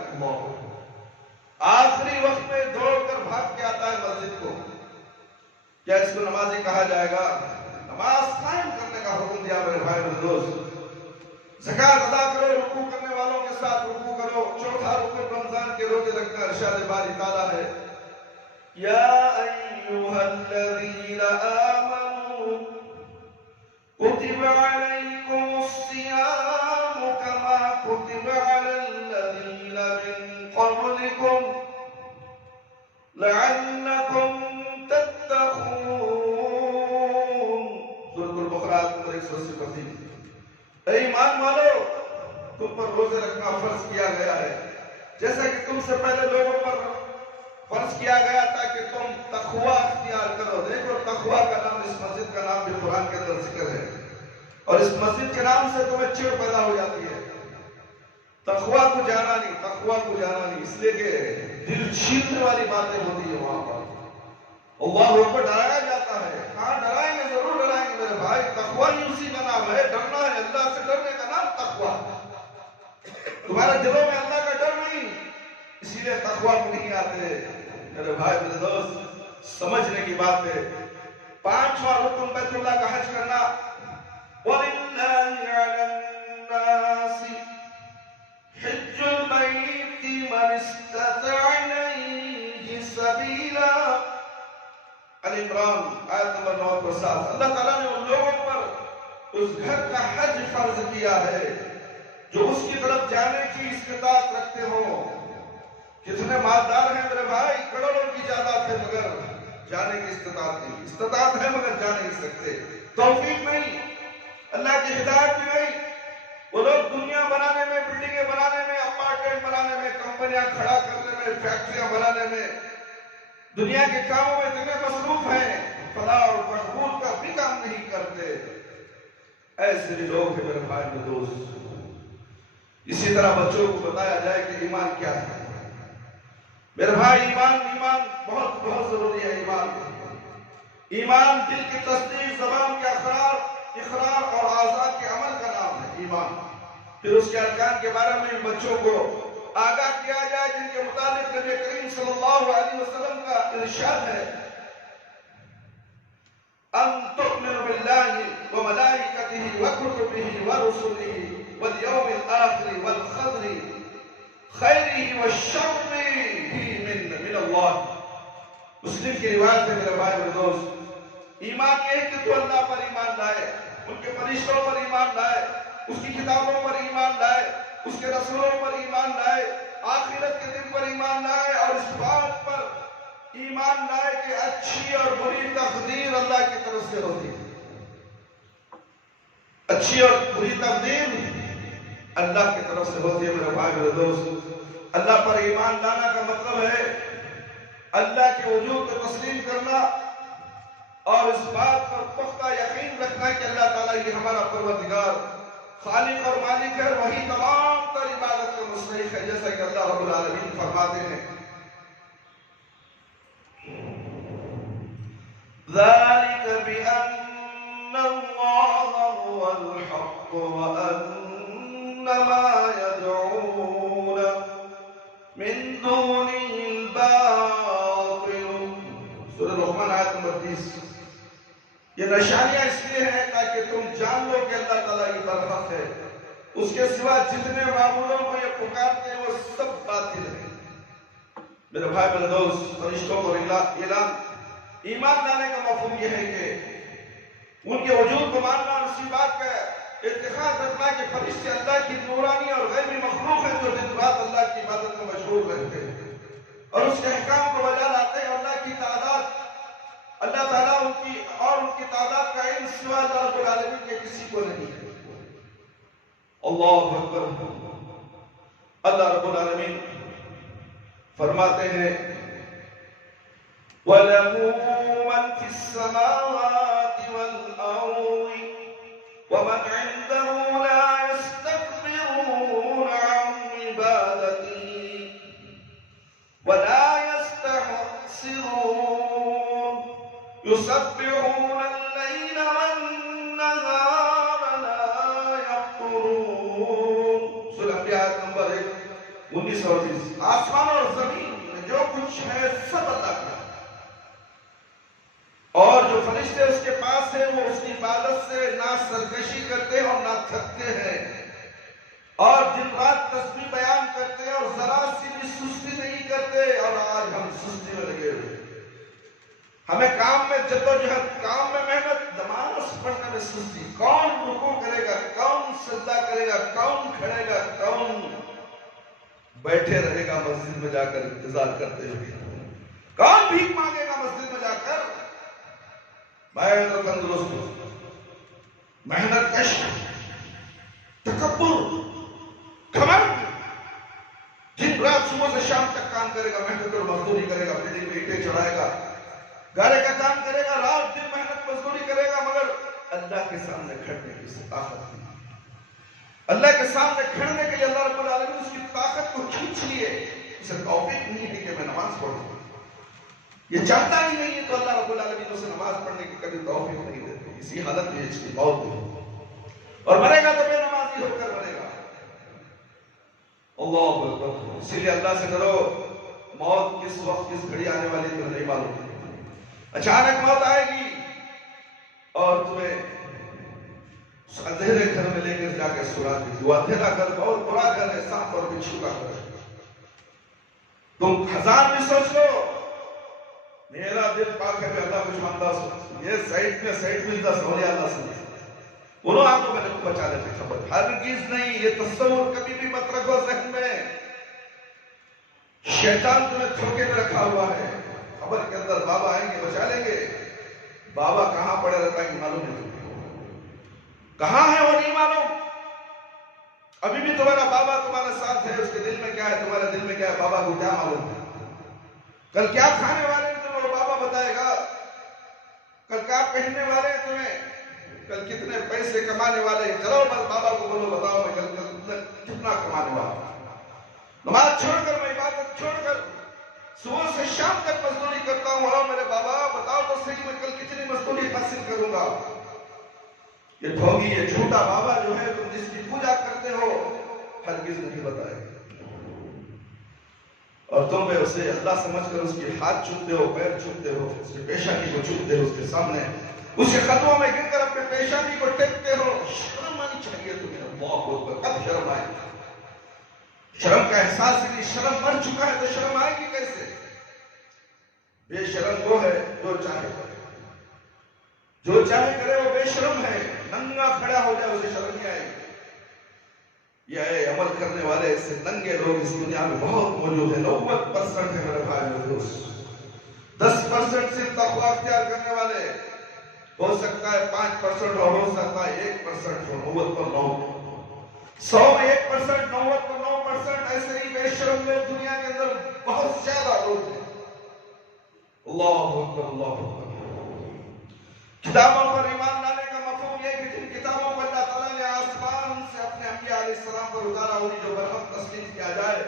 آخری وقت میں دوڑ کر بھاگ کے آتا ہے مسجد کو. کیا اس کو نمازی کہا جائے گا؟ نماز قائم کرنے کا حکم دیا میرے بھائی میرے دوست. زکوٰۃ ادا کرو, رکوع کرنے والوں کے ساتھ رکوع کرو. چوتھا رکن رمضان کے روزے رکھنا. ارشاد باری تعالیٰ ہے, یا ایھا الذین آمنوا کتب علیکم الصیام کما کتب علی الذین من قبلکم لعلکم تتقون. اے ایمان والو، تم پر روزے رکھنا فرض کیا گیا ہے جیسا کہ تم سے پہلے لوگوں پر فرض کیا گیا تھا کہ تم تقوی اختیار کرو۔ دیکھو تقوی کا نام، اس مسجد کا نام بھی قرآن کے اندر ذکر ہے، اور اس مسجد کے نام سے تمہیں چڑ پیدا ہو جاتی ہے۔ تقوی کو جانا نہیں، تقوی کو جانا نہیں، اس لیے کہ دل چھیلنے والی باتیں ہوتی ہیں وہاں پر۔ اللہ کو ڈرایا جاتا ہے، ہاں ڈرائیں گے، ضرور ڈرائیں گے میرے بھائی۔ تقوی ہی اسی کا نام ہے، ڈرنا ہے، اللہ سے ڈرنے کا نام تقوی۔ تمہارے دلوں میں اللہ کا ڈر نہیں، اسی لیے تقوی کو نہیں آتے۔ میرے بھائی میرے دوست، سمجھنے کی بات ہے۔ 5واں رکن بیت اللہ کا حج کرنا۔ وَلِلَّهِ عَلَى النَّاسِ حِجُّ الْبَيْتِ مَنِ اسْتَطَاعَ إِلَيْهِ سَبِيلًا۔ علی عمران آیت نمبر 9 پر 7۔ اللہ تعالیٰ نے ان لوگوں پر اس گھر کا حج فرض کیا ہے جو اس کی طرف جانے کی استطاعت رکھتے ہوں۔ کتنے مالدار ہیں میرے بھائی، کروڑوں کی جائیداد ہے مگر جانے کی استطاعت نہیں۔ استطاعت ہے مگر جا نہیں سکتے، توفیق نہیں، اللہ کی ہدایت بھی نہیں۔ وہ لوگ دنیا بنانے میں، بلڈنگیں بنانے میں، اپارٹمنٹ بنانے میں، کمپنیاں کھڑا کرنے میں، فیکٹریاں بنانے میں، دنیا کے کاموں میں اتنے مصروف ہیں، فلاح اور بہبود کا بھی کام نہیں کرتے۔ ایسے بھی لوگ ہیں میرے بھائی میرے دوست۔ اسی طرح بچوں کو بتایا جائے کہ ایمان کیا ہے۔ میرے بھائی ایمان بہت بہت ضروری ہے۔ ایمان دل کی تصدیق، زبان کے اقرار اور اعضاء کے عمل کا نام ہے ایمان۔ پھر اس کے ارکان کے بارے میں بچوں کو آگاہ کیا جائے، جن کے متعلق نبی کریم صلی اللہ علیہ وسلم کا ارشاد ہے، ان تؤمنوا باللہ وملائکتہ وکتبہ ورسلہ والیوم الآخر والقدر خیرہ وشرہ من اللہ۔ مسلم کی روایت ہے میرے بھائی میرے دوست۔ ایمان یہ ہے کہ تو اللہ پر ایمان لائے، ان کے فرشتوں پر ایمان لائے، اس کی کتابوں پر ایمان لائے، اس کے رسولوں پر ایمان لائے، آخرت کے دن پر ایمان لائے، اور اس بات پر ایمان لائے کہ اچھی اور بری تقدیر اللہ کی طرف سے ہوتی ہے۔ اچھی اور بری تقدیر اللہ کی طرف سے ہوتی ہے میرے بھائی میرے دوست۔ اللہ پر ایمان لانا کا مطلب ہے اللہ کے وجود کو تسلیم کرنا اور اس بات پر پختہ یقین رکھنا کہ اللہ تعالیٰ یہ ہمارا پروردگار، خالق اور مالک ہے، وہی تمام تر عبادت کا مستحق ہے، جیسا کہ اللہ رب العالمین فرماتے ہیں، ذَلِكَ بِأَنَّ اللَّهَ هُوَ الْحَقُّ وَأَنَّ مَا يَدْعُونَ مِن دُونِهِ الْبَاطِلُ۔ سورہ لقمان آیت نمبر 30۔ یہ نشانیاں اس لیے ہیں تاکہ تم جان لو کہ اللہ تعالیٰ کی برحق ہے، اس کے سوا جتنے معبودوں کو یہ پکارتے ہیں وہ سب باطل ہیں۔ میرے بھائی میرے دوست، فرشتوں کو اعلان ایمان لانے کا مفہوم یہ ہے کہ ان کے وجود کو ماننا اور اسی بات کا اتخاذ رکھنا کہ فرشتے اللہ کی نورانی اور غیبی مخلوق ہیں جو دن رات اللہ کی عبادت میں مشغول رہتے ہیں اور اس کے احکام کو بجا لاتے ہیں۔ اللہ کی تعداد، اللہ تعالیٰ ان کی تعداد کا علم سوا اللہ رب العالمین کے کسی کو نہیں ہے۔ اللہ اکبر۔ اللہ رب العالمین فرماتے ہیں، وَلَهُ مَنْ فِي السَّمَاوَاتِ وَالْأَرْضِ وَمَنْ عِنْدَهُ لَا يَسْتَكْبِرُونَ عَنْ عِبَادَتِهِ وَلَا يَسْتَحْسِرُونَ يُسَبِّحُونَ اللَّيْلَ وَالنَّهَارَ لَا يَفْتُرُونَ۔ سورہ انبیاء آیت نمبر 19 اور 20۔ آسمان اور زمین میں جو کچھ ہے سب اللہ کا، اور جو فرشتے اس کے پاس ہیں وہ اس کی عبادت سے نہ سرکشی کرتے اور نہ تھکتے ہیں، اور دن رات تسبیح بیان کرتے ہیں اور ذرا سی بھی سستی نہیں کرتے۔ اور آج ہم سستی میں لگے ہوئے، ہمیں کام میں جدوجہد، کام میں محنت، نماز پڑھنے میں سستی۔ کون رکوع کرے گا، کون سجدہ کرے گا، کون کھڑے گا، کون بیٹھے رہے گا مسجد میں جا کر انتظار کرتے ہوئے، کون بھیک مانگے گا مسجد میں جا کر؟ میں تو تندرست ہوں، محنت کش، تکبر، گھمنڈ، دن رات صبح سے شام تک کام کرے گا، محنت اور مزدوری کرے گا، بلڈنگ میں اینٹیں چڑھائے گا، گارے کا کام کرے گا، رات دن محنت مزدوری کرے گا، مگر اللہ کے سامنے کھڑنے کی اسے طاقت نہیں۔ اللہ کے سامنے کھڑنے کے لیے اللہ رب العالمین اس کی طاقت کو کھینچ لیے، اسے توفیق نہیں دی کہ میں نماز پڑھوں۔ یہ چاہتا ہی نہیں ہے تو اللہ رب العالمین اسے نماز پڑھنے کی کبھی توفیق نہیں دیتے۔ اسی حالت میں اس کی موت ہوئی اور مرے گا تو بے نمازی ہو کر مرے گا۔ اللہ اکبر۔ اسی لیے اللہ سے ڈرو، موت کس وقت کس گھڑی آنے والی تمہیں نہیں معلوم۔ اچانک موت آئے گی اور تمہیں اندھیرے گھر میں لے کر جا کے سلا دے گی۔ وہ اندھیرا گھر بہت برا گھر ہے، سانپ اور بچھو کا گھر ہے۔ تم ہزار بھی سوچ لو، میرا دل پاک ہے کہ اللہ کچھ مانتا سو، یہ سائٹ میں سولیہ اللہ سے انہوں آپ کو میں نے بچا لیتے خبر۔ ہرگز نہیں، یہ تصور کبھی بھی مت رکھو ذہن میں، شیطان تمہیں دھوکے میں رکھا ہوا ہے۔ خبر کے اندر بابا آئیں گے بچا لیں گے، بابا کہاں پڑے رہتا ہے کہ معلوم نہیں، کہاں ہے وہ نہیں معلوم۔ ابھی بھی تمہارا بابا تمہارا ساتھ ہے، اس کے دل میں کیا ہے، تمہارے دل میں کیا ہے، بابا کو کیا معلوم ہے۔ کل کیا کھانے والے ہیں تمہیں وہ بابا بتائے گا، کل کیا پہننے والے ہیں تمہیں، کل کتنے پیسے کمانے والے ہیں، چلو بس بابا کو بولو بتاؤ میں کل کتنا کمانے والا ہوں۔ نماز چھوڑ کر، میں عبادت چھوڑ کر صبح سے شام تک مزدوری کرتا ہوں، اور میرے بابا بتاؤ تو صحیح میں کل کتنی مزدوری حاصل کروں گا۔ یہ ڈھونگی، یہ جھوٹا بابا جو ہے تم جس کی پوجا کرتے ہو، ہرگز نہیں بتائے گا، اور تم بھی اسے اللہ سمجھ کر اس کے ہاتھ چھوتے ہو، پیر چھوتے ہو، اس کے پیشانی کو چھوتے ہو، اس کے سامنے اس کے قدموں میں گر کر اپنے پیشانی کو ٹیکتے ہو۔ شرم آنی چاہیے تمہیں، اللہ اکبر۔ کب شرم آئے؟ شرم کا احساس ہی نہیں، شرم مر چکا ہے تو شرم آئے گی کیسے؟ بے شرم وہ ہے جو چاہے کرے، جو چاہے کرے وہ بے شرم ہے، ننگا کھڑا ہو جائے اسے شرم نہیں آئے گی۔ یہ عمل کرنے والے ایسے ننگے لوگ اس دنیا میں بہت موجود ہیں، 90% ہے میرے بھائی اور دوست۔ 10% صرف تقویٰ اختیار کرنے والے، ہو سکتا ہے 5% اور ہو سکتا ہے 1% ہو، 90 پر 9، 100 میں 1%، 90 پر 9%، ایسے ہی بے شرم لوگ دنیا کے اندر بہت زیادہ لوگ ہیں۔ اللہ اکبر، اللہ اکبر۔ کتابوں پر ایمان لانے کا مفہوم یہ ہے کہ جن کتابوں پر اللہ تعالیٰ نے آسمان سے اپنے انبیاء علیہ السلام پر اتارا، انہیں جو برحق تسلیم کیا جائے،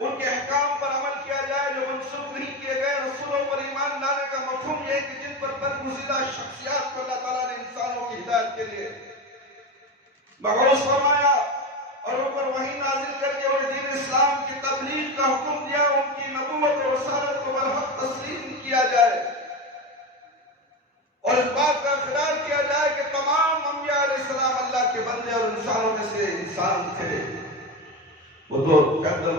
ان کے احکام پر عمل کیا جائے جو منسوخ نہیں کیے گئے۔ رسولوں پر ایمان لانے کا مفہوم یہ ہے کہ جن پر برگزیدہ شخصیات کو اللہ تعالیٰ نے انسانوں کی ہدایت کے لیے مبعوث فرمایا اور ان پر وحی نازل کر کے انہیں دین اسلام کی تبلیغ کا حکم دیا، ان کی نبوت اور رسالت کو برحق تسلیم کیا جائے، اور اس بات کا اقرار کیا جائے کہ تمام انبیاء علیہ السلام اللہ کے بندے اور انسانوں میں سے انسان تھے۔ وہ دو کیپٹن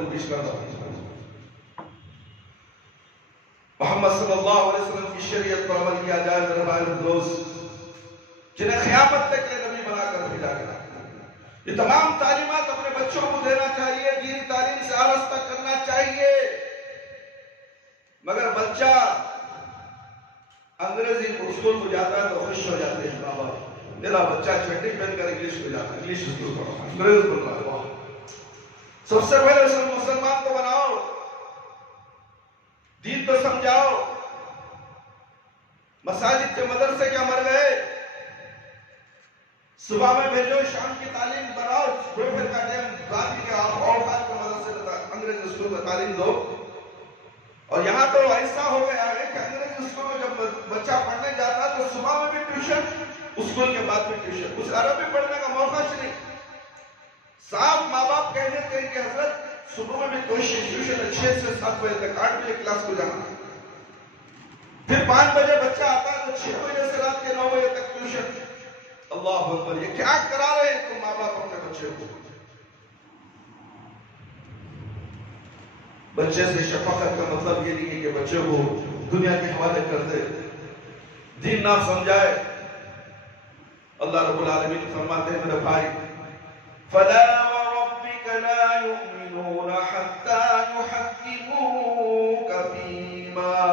محمد صلی اللہ علیہ وسلم کی شریعت پر عمل کیا جائے میرے بھائی اور دوست، جنہیں قیامت تک کے نبی بنا کر بھیجا گیا۔ یہ تمام تعلیمات اپنے بچوں کو دینا چاہیے، دینی تعلیم سے آراستہ کرنا چاہیے، مگر بچہ انگریزی اسکول کو جاتا ہے تو خوش ہو جاتے ہیں، بابا میرا بچہ چٹی پہن کر انگلش کو جاتا ہے، انگلش اسکول پڑھا، انگریز بن رہا ہے۔ سب سے پہلے مسلمان کو بناؤ، دین تو سمجھاؤ۔ مساجد کے مدرسے کیا مر گئے؟ صبح میں بھیجو، شام کی تعلیم بناؤ، دوپہر کا ٹائم باقی کے اوقات کو مدرسے میں انگریزی اسکول میں تعلیم دو۔ اور یہاں تو ایسا ہو گیا ہے کہ انگریزی اسکول میں جب بچہ پڑھنے جاتا ہے تو صبح میں بھی ٹیوشن، اسکول کے بعد بھی ٹیوشن، اس عربی پڑھنے کا موقع ہی نہیں۔ صاحب ماں باپ کہہ دیتے ہیں کہ حضرت صبح میں بھی ٹیوشن ہے، 6 سے 7 بجے تک، 8 بجے کلاس کو جانا، پھر 5 بجے بچہ آتا ہے تو 6 بجے سے رات کے 9 بجے تک ٹیوشن۔ اللہ اکبر، یہ کیا کرا رہے ہیں تم ماں باپ اپنے بچے کو؟ بچے سے شفقت کا مطلب یہ نہیں ہے کہ بچے کو دنیا کے حوالے کر دے، دین نہ سمجھائے۔ اللہ رب العالمین فرماتے ہیں میرے بھائی، فَلَا وَرَبِّكَ لَا يُؤْمِنُونَ حَتَّى يُحَكِّمُوكَ فِي مَا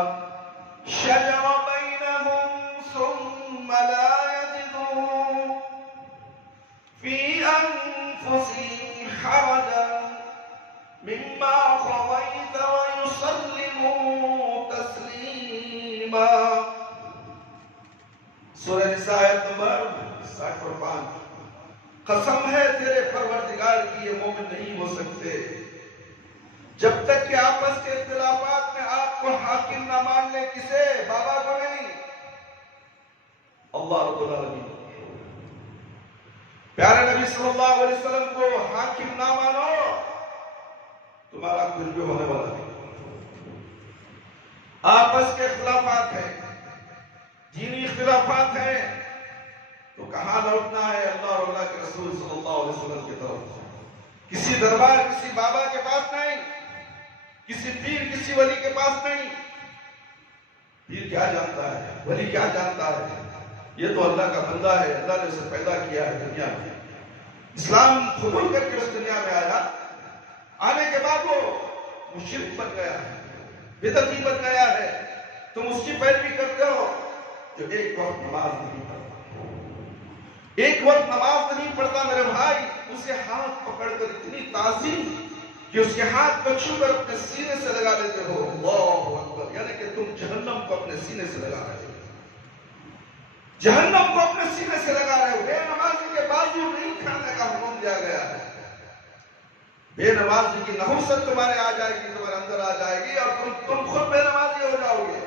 شَجَرَ بَيْنَهُمْ ثُمَّ لَا يَجِدُوا فِي أَنفُسِهِمْ کہ یہ مومن نہیں ہو سکتے جب تک کہ آپس کے اختلافات میں آپ کو حاکم نہ مان لے. کسے؟ بابا کو نہیں، اللہ رب العالمین. پیارے نبی صلی اللہ علیہ وسلم کو حاکم نہ مانو، تمہارا کچھ بھی ہونے والا نہیں. آپس کے اختلافات ہیں، دینی اختلافات ہیں، تو کہاں لوٹنا ہے؟ اللہ اور اللہ کے رسول صلی اللہ علیہ وسلم کی طرف. کسی دربار، کسی بابا کے پاس نہیں، کسی پیر، کسی ولی کے پاس نہیں. پیر کیا جانتا ہے؟ ولی کیا جانتا ہے؟ یہ تو اللہ کا بندہ ہے، اللہ نے اسے پیدا کیا ہے دنیا میں. اسلام قبول کر کے اس دنیا میں آیا، آنے کے بعد وہ مشرک بن گیا ہے، بدعتی بن گیا ہے. تم اس کی پیروی کرتے ہو جو ایک وقت نماز نہیں پڑھتا. ایک وقت نماز نہیں پڑھتا میرے بھائی، اسے ہاتھ پکڑ کر اتنی تعظیم کہ اس کے ہاتھ کو چھو کر اپنے سینے سے لگا لیتے ہو. اللہ اکبر، یعنی کہ تم جہنم کو اپنے سینے سے لگا رہے ہو، جہنم کو اپنے سینے سے لگا رہے ہو. بے نمازی کے بازو نہیں کھانے کا حکم دیا گیا ہے. بے نمازی کی نحوست تمہارے آ جائے گی، تمہارے اندر آ جائے گی، اور تم خود بے نمازی ہو جاؤ گے.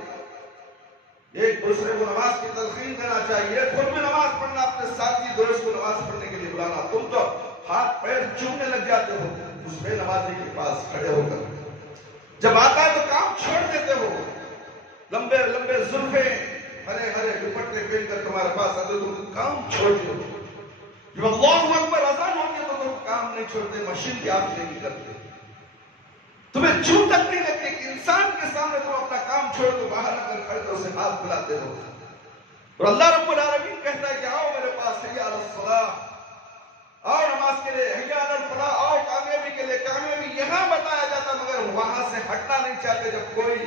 ایک دوسرے کو نماز کی تلقین دینا چاہیے، خود بھی نماز پڑھنا، اپنے ساتھی دوست کو نماز پڑھنے کے لیے بلانا. تم تو ہاتھ پیر چومنے لگ جاتے ہو اس بے نمازی کے پاس کھڑے ہو کر. جب آتا ہے تو کام چھوڑ دیتے ہو. لمبے لمبے زلفیں، ہرے ہرے دوپٹے پہن کر تمہارے پاس آتے، تم کام چھوڑتے ہو. جب اللہ اکبر اذان ہوتی ہے تو تم کام نہیں چھوڑتے، مشین کی آنکھ نہیں کرتے. تمہیں چو تک نہیں لگتی کہ انسان کے سامنے تم اپنا کام چھوڑ کے باہر آ کر کھڑے اسے ہاتھ ملاتے ہو. اور اللہ رب العالمین کہتا ہے کہ آؤ میرے پاس، حی علی الصلاۃ، آؤ نماز کے لیے، حی علی الفلاح، آؤ کامیابی کے لیے. کامیابی یہاں بتایا جاتا مگر وہاں سے ہٹنا نہیں چاہتے. جب کوئی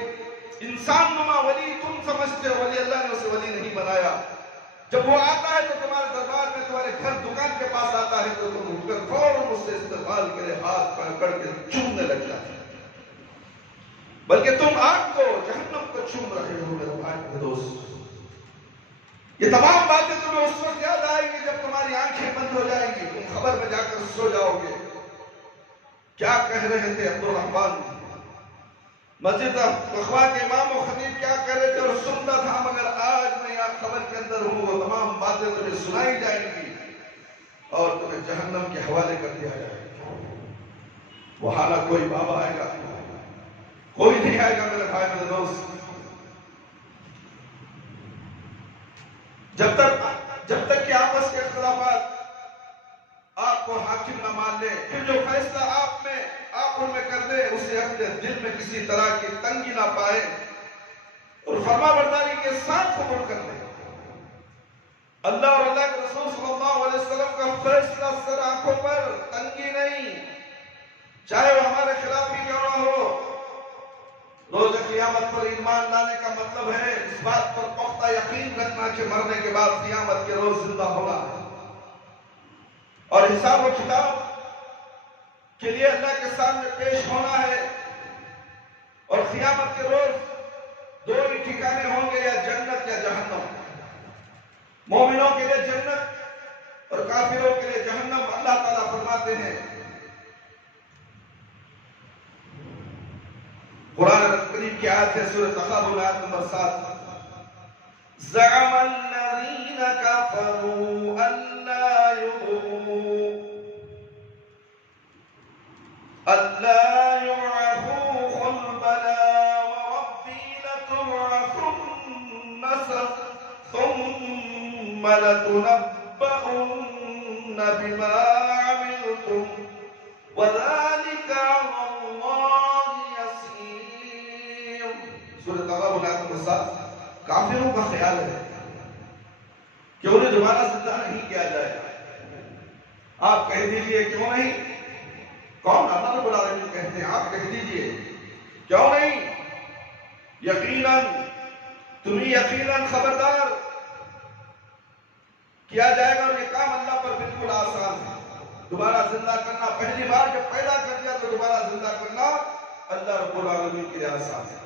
انسان نما ولی تم سمجھتے ہو، ولی اللہ نے اسے ولی نہیں بنایا. جب وہ آتا ہے تو تمہارے دربار میں، تمہارے گھر دکان کے پاس آتا ہے تو تم اٹھ کر فوراً اس سے استقبال کے لیے ہاتھ پکڑ کے چومنے لگ جاتے. بلکہ تم آگ کو، جہنم کو چوم رہے ہو میرے بھائی میرے دوست. یہ تمام باتیں تمہیں اس وقت یاد آئیں گی جب تمہاری آنکھیں بند ہو جائیں گی، تم خبر میں جا کر سو جاؤ گے. کیا کہہ رہے تھے عبد الرحمن؟ مسجد اخوا کے امام و خطیب کیا کہہ رہے تھے اور سنتا تھا، مگر آج میں یہاں خبر کے اندر ہوں. وہ تمام باتیں تمہیں سنائی جائیں گی اور تمہیں جہنم کے حوالے کر دیا جائے گا. وہاں نہ کوئی بابا آئے گا، کوئی نہیں آئے گا میرے بھائی میرے دوست. جب تک کہ آپس کے اختلافات آپ کو حاکم نہ مان لے، پھر جو فیصلہ آپ ان میں کر دے اسے اپنے دل میں کسی طرح کی تنگی نہ پائے اور فرما برداری کے ساتھ قبول کر لے. اللہ اور اللہ کے رسول صلی اللہ علیہ وسلم کا فیصلہ سر آنکھوں پر، تنگی نہیں، چاہے وہ ہمارے خلاف ہی کیوں نہ ہو. روز قیامت پر ایمان لانے کا مطلب ہے اس بات پر پختہ یقین رکھنا کہ مرنے کے بعد قیامت کے روز زندہ ہونا ہے اور حساب و کتاب کے لیے اللہ کے سامنے پیش ہونا ہے. اور قیامت کے روز دو ہی ٹھکانے ہوں گے، یا جنت یا جہنم. مومنوں کے لیے جنت اور کافروں کے لیے جہنم. اللہ تعالیٰ فرماتے ہیں قرآن کریم کی آیت ہے سورۃ تغابن آیت نمبر 7، زعم الذین کفروا ان لا یبعثوا قل بلی وربی لتبعثن ثم لتنبؤن بما عملتم وذلك علی اللہ یسیر. سورۃ تغابن آیت نمبر 7. کافروں کا خیال ہے کہ انہیں دوبارہ زندہ نہیں کیا جائے گا. آپ کہہ دیجئے کیوں نہیں؟ کون؟ اللہ رب العالمین کہتے ہیں آپ کہہ دیجئے کیوں نہیں؟ یقیناً تمہیں یقیناً خبردار کیا جائے گا. اور یہ کام اللہ پر بالکل آسان ہے. دوبارہ زندہ کرنا، پہلی بار جب پیدا کر دیا تو دوبارہ زندہ کرنا اللہ رب العالمین کے لیے آسان ہے.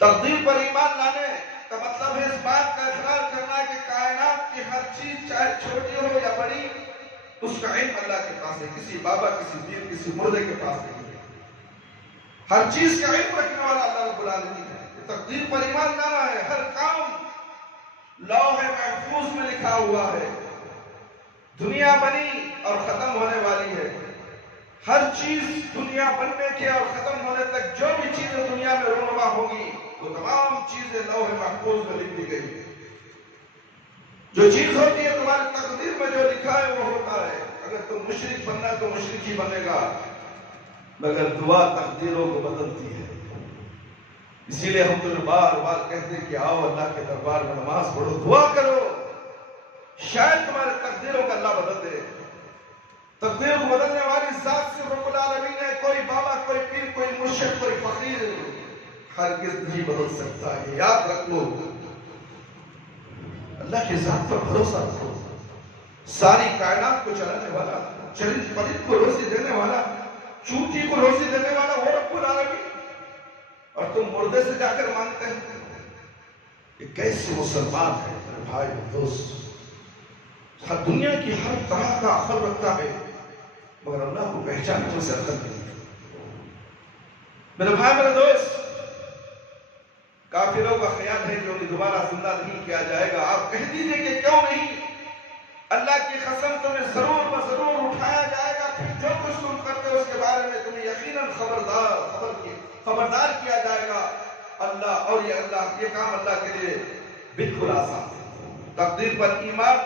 تقدیر پر ایمان لانے کا مطلب ہے اس بات کا اقرار کرنا کہ کائنات کی ہر چیز چاہے چھوٹی ہو یا بڑی اس کا علم اللہ کے پاس ہے، کسی بابا، کسی پیر، کسی مردے کے پاس نہیں ہے۔ ہر چیز کا علم رکھنے والا اللہ رب العالمین ہے۔ یہ تقدیر پر ایمان لانا ہے، ہر کام لوح محفوظ میں لکھا ہوا ہے۔ دنیا بنی اور ختم ہونے والی ہے، ہر چیز دنیا بننے کے اور ختم ہونے تک جو بھی چیزیں دنیا میں رونما ہوگی وہ تمام چیزیں لوح محفوظ میں لکھ دی گئی۔ جو چیز ہوتی ہے تمہاری تقدیر میں جو لکھا ہے وہ ہوتا ہے۔ اگر تم مشرک بننا ہے تو مشرک ہی بنے گا، مگر دعا تقدیروں کو بدلتی ہے۔ اسی لیے ہم تمہیں بار بار کہتے ہیں کہ آؤ اللہ کے دربار میں نماز پڑھو، دعا کرو، شاید تمہارے تقدیروں کا اللہ بدل دے۔ تقدیر کو بدلنے والی ذات سے رب العالمین ہے، کوئی بابا، کوئی پیر، کوئی مرشد، کوئی فقیر ہرگز نہیں بدل سکتا ہے۔ یاد رکھ لو، اللہ کی ذات پر بھروسہ رکھو۔ ساری کائنات کو چلانے والا، چرند پرند کو روزی دینے والا، چونٹی کو روزی دینے والا وہ رب العالمین، اور تم مردے سے جا کر مانگتے ہیں۔ یہ کیسے مسلمان ہے میرے بھائی اور دوست؟ ہر دنیا کی ہر طرح کا عقل رکھتا ہے مگر اللہ کو پہچاننے سے عقل نہیں۔ میرے بھائی میرے دوست، کافروں کا خیال ہے کہ انہیں دوبارہ زندہ نہیں کیا جائے گا۔ آپ کہہ دیجئے کہ کیوں نہیں؟ اللہ کی قسم تمہیں ضرور بضرور اٹھایا جائے گا، پھر جو کچھ تم کرتے ہو اس کے بارے میں تمہیں یقیناً خبردار کیا جائے گا۔ اللہ اور یہ کام اللہ کے لیے بالکل آسان ہے۔ تقدیر پر ایمان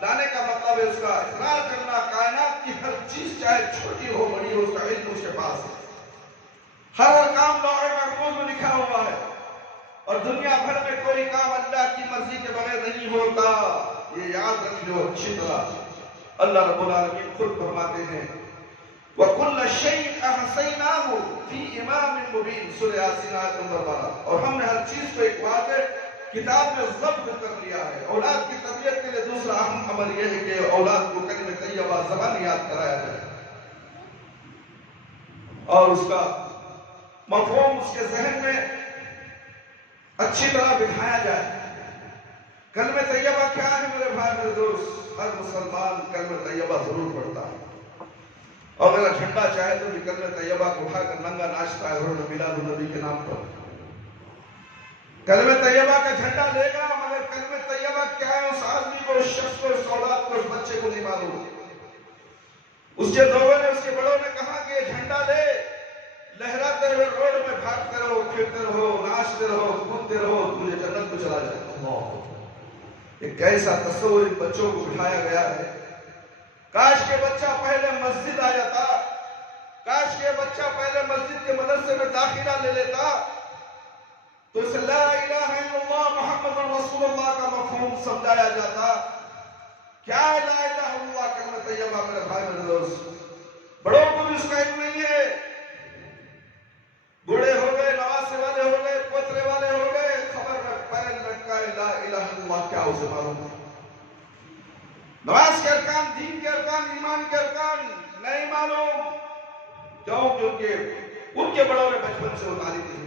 لانے کا مطلب ہے اس کا اقرار کرنا، کائنات کی ہر چیز چاہے چھوٹی ہو بڑی ہو اس کا علم اس کے پاس ہے۔ ہر کام لوح محفوظ میں لکھا ہوا ہے، اور دنیا بھر میں کوئی کام اللہ کی مرضی کے بغیر نہیں ہوتا۔ یہ یاد رکھ لو اچھی طرح۔ اللہ رب العالمین خود فرماتے ہیں وَكُلَّ شَيْءٍ أَحْصَيْنَاهُ فِي إِمَامٍ مُبِينٍ، سورہ یاسین آیت نمبر 12۔ اور ہم نے ہر چیز کو ایک واضح کتاب میں ضبط کر لیا ہے۔ اولاد کی تربیت کے لیے دوسرا اہم عمل یہ ہے کہ اولاد کو کلمہ طیبہ زبان یاد کرایا جائے اور اس کا مفہوم اس کے ذہن میں اچھی طرح بٹھایا جائے۔ کلمہ طیبہ کیا ہے میرے بھائی میرے دوست؟ ہر مسلمان کلمہ طیبہ ضرور پڑھتا ہے، اور اگر جھنڈا چاہے تو بھی کلمہ طیبہ کو اٹھا کر ننگا ناچتا ہے میلاد النبی کے نام پر۔ کلمہ طیبہ کا جھنڈا لے گا، مگر کلمہ طیبہ کیا ہے اس آدمی کو، اس شخص کو، اس اولاد کو، اس بچے کو نہیں معلوم۔ اس کے لوگوں نے، اس کے بڑوں نے کہا کہ یہ جھنڈا لے، لہراتے ہوئے روڈ میں بھاگتے رہو، پھرتے رہو، ناچتے رہو، کودتے رہو، تجھے جنت کو چلا جائے۔ ایک ایسا تصور ان بچوں کو بٹھایا گیا ہے۔ کاش کے بچہ پہلے مسجد آ جاتا، کاش کے بچہ پہلے مسجد کے مدرسے میں داخلہ لے لیتا تو اسے لا الہ الا اللہ محمد رسول اللہ کا مفہوم سمجھایا جاتا۔ کیا ہے لا الہ الا اللہ کلمہ طیبہ میرے بھائی میرے دوست؟ بڑوں کو بھی اس کا علم نہیں ہے، بوڑھے ہو گئے، نواسے والے ہو گئے، پوترے والے ہو گئے، خبر میں پیر لٹکا ہے لا الہ الا اللہ کیا اسے معلوم ہے؟ نماز کے ارکان، دین کے ارکان، ایمان کے ارکان نہیں معلوم۔ کیوں؟ کیونکہ ان کے بڑوں نے بچپن سے وہ تعلیم نہیں دی،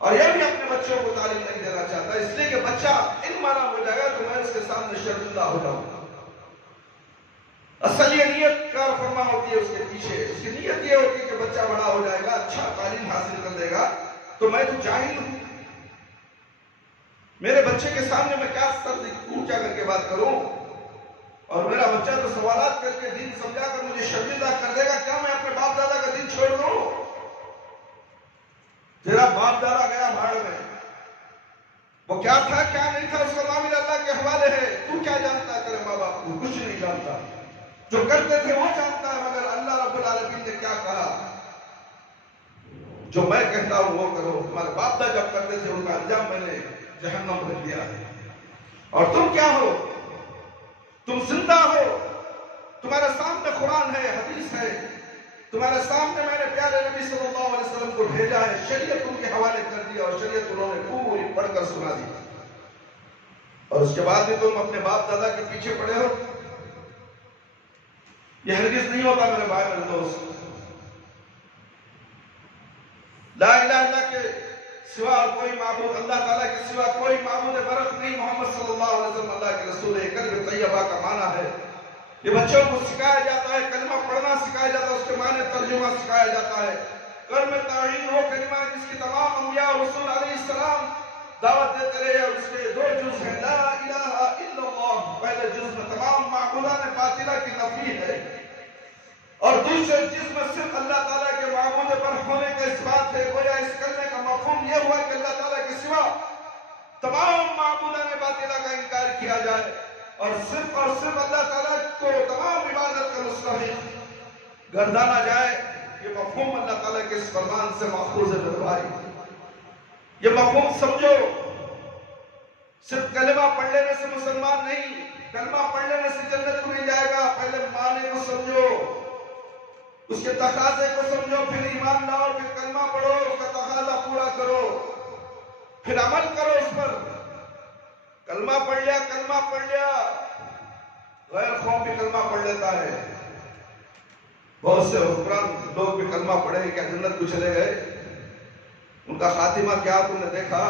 اور یہ بھی اپنے بچوں کو تعلیم نہیں دینا چاہتا، اس لیے کہ بچہ علم والا ہو جائے گا تو میں اس کے سامنے شرمندہ ہو جاؤں گا۔ اصل یہ نیت کار فرما ہوتی ہے اس کے پیچھے، اس کی نیت یہ ہوتی ہے کہ بچہ بڑا ہو جائے گا، اچھا تعلیم حاصل کر لے گا تو میں تو جاہل ہوں، میرے بچے کے سامنے میں کیا سر اونچا کر کے بات کروں، اور میرا بچہ تو سوالات کر کے دین سمجھا کر مجھے شرمندہ کر دے گا، کیا میں اپنے باپ دادا کا دین چھوڑ دوں؟ تیرا باپ دادا گیا بھاڑ میں، وہ کیا تھا کیا نہیں تھا اس کا معاملہ اللہ کے حوالے ہے۔ تو کیا جانتا ہے تیرے ماں باپ کو؟ کچھ نہیں جانتا، جو کرتے تھے وہ جانتا ہے، مگر اللہ رب العالمین نے کیا کہا؟ جو میں کہتا ہوں وہ کرو۔ تمہارے باپ دادا جب کرتے تھے ان کا انجام میں نے جہنم رکھ دیا ہے، اور تم کیا ہو؟ تم زندہ ہو، تمہارے سامنے قرآن ہے، حدیث ہے، تمہارے سامنے میں نے پیارے نبی صلی اللہ علیہ وسلم کو بھیجا ہے، شریعت ان کے حوالے کر دیا اور شریعت انہوں نے پوری پڑھ کر سنا دی، اور اس کے بعد بھی تم اپنے باپ دادا کے پیچھے پڑے ہو؟ یہ ہرگز نہیں ہوتا میرے بھائی میرے دوست۔ لا الہ الا اللہ کے سوا کوئی معبود، اللہ تعالیٰ کے سوا کوئی معبود برحق نہیں، محمد صلی اللہ علیہ وسلم اللہ کے رسول ہے۔ کلمہ طیبہ کا معنی ہے یہ بچوں کو سکھایا جاتا ہے، کلمہ پڑھنا سکھایا جاتا ہے، اس کے معنی ترجمہ سکھایا جاتا ہے۔ گھر میں تعین ہو کلمہ جس کی تمام انبیاء اور رسول علیہ السلام دعوت دیتے رہے، اور اس کے 2 جز ہیں، لا الہ الا اللہ، پہلے جز میں تمام معبودان باطلہ کی نفی ہے، اور دوسرے جز میں صرف اللہ تعالیٰ کے معبود پر ہونے کا اس بات ہے۔ گویا اس کلمے کا مفہوم یہ ہوا کہ اللہ تعالیٰ کے سوا تمام معبودان باطلہ کا انکار کیا جائے، اور صرف اللہ تعالیٰ کو تمام عبادت کا مستحق گردانا جائے۔ یہ مفہوم اللہ تعالیٰ کے اس فرمان سے ماخوذ ہے میرے بھائی۔ یہ مفہوم سمجھو، صرف کلمہ پڑھ لینے سے مسلمان نہیں، کلمہ پڑھ لینے سے جنت کو نہیں جائے گا۔ پہلے معنی کو سمجھو، اس کے تقاضے کو سمجھو، پھر ایمان لاؤ، پھر کلمہ پڑھو، اس کا تقاضا پورا کرو، پھر عمل کرو اس پر۔ کلمہ پڑھ لیا، غیر قوم بھی کلمہ پڑھ لیتا ہے۔ بہت سے حکمران لوگ بھی کلمہ پڑھے، کیا جنت کو چلے گئے؟ ان کا خاتمہ کیا تم نے دیکھا؟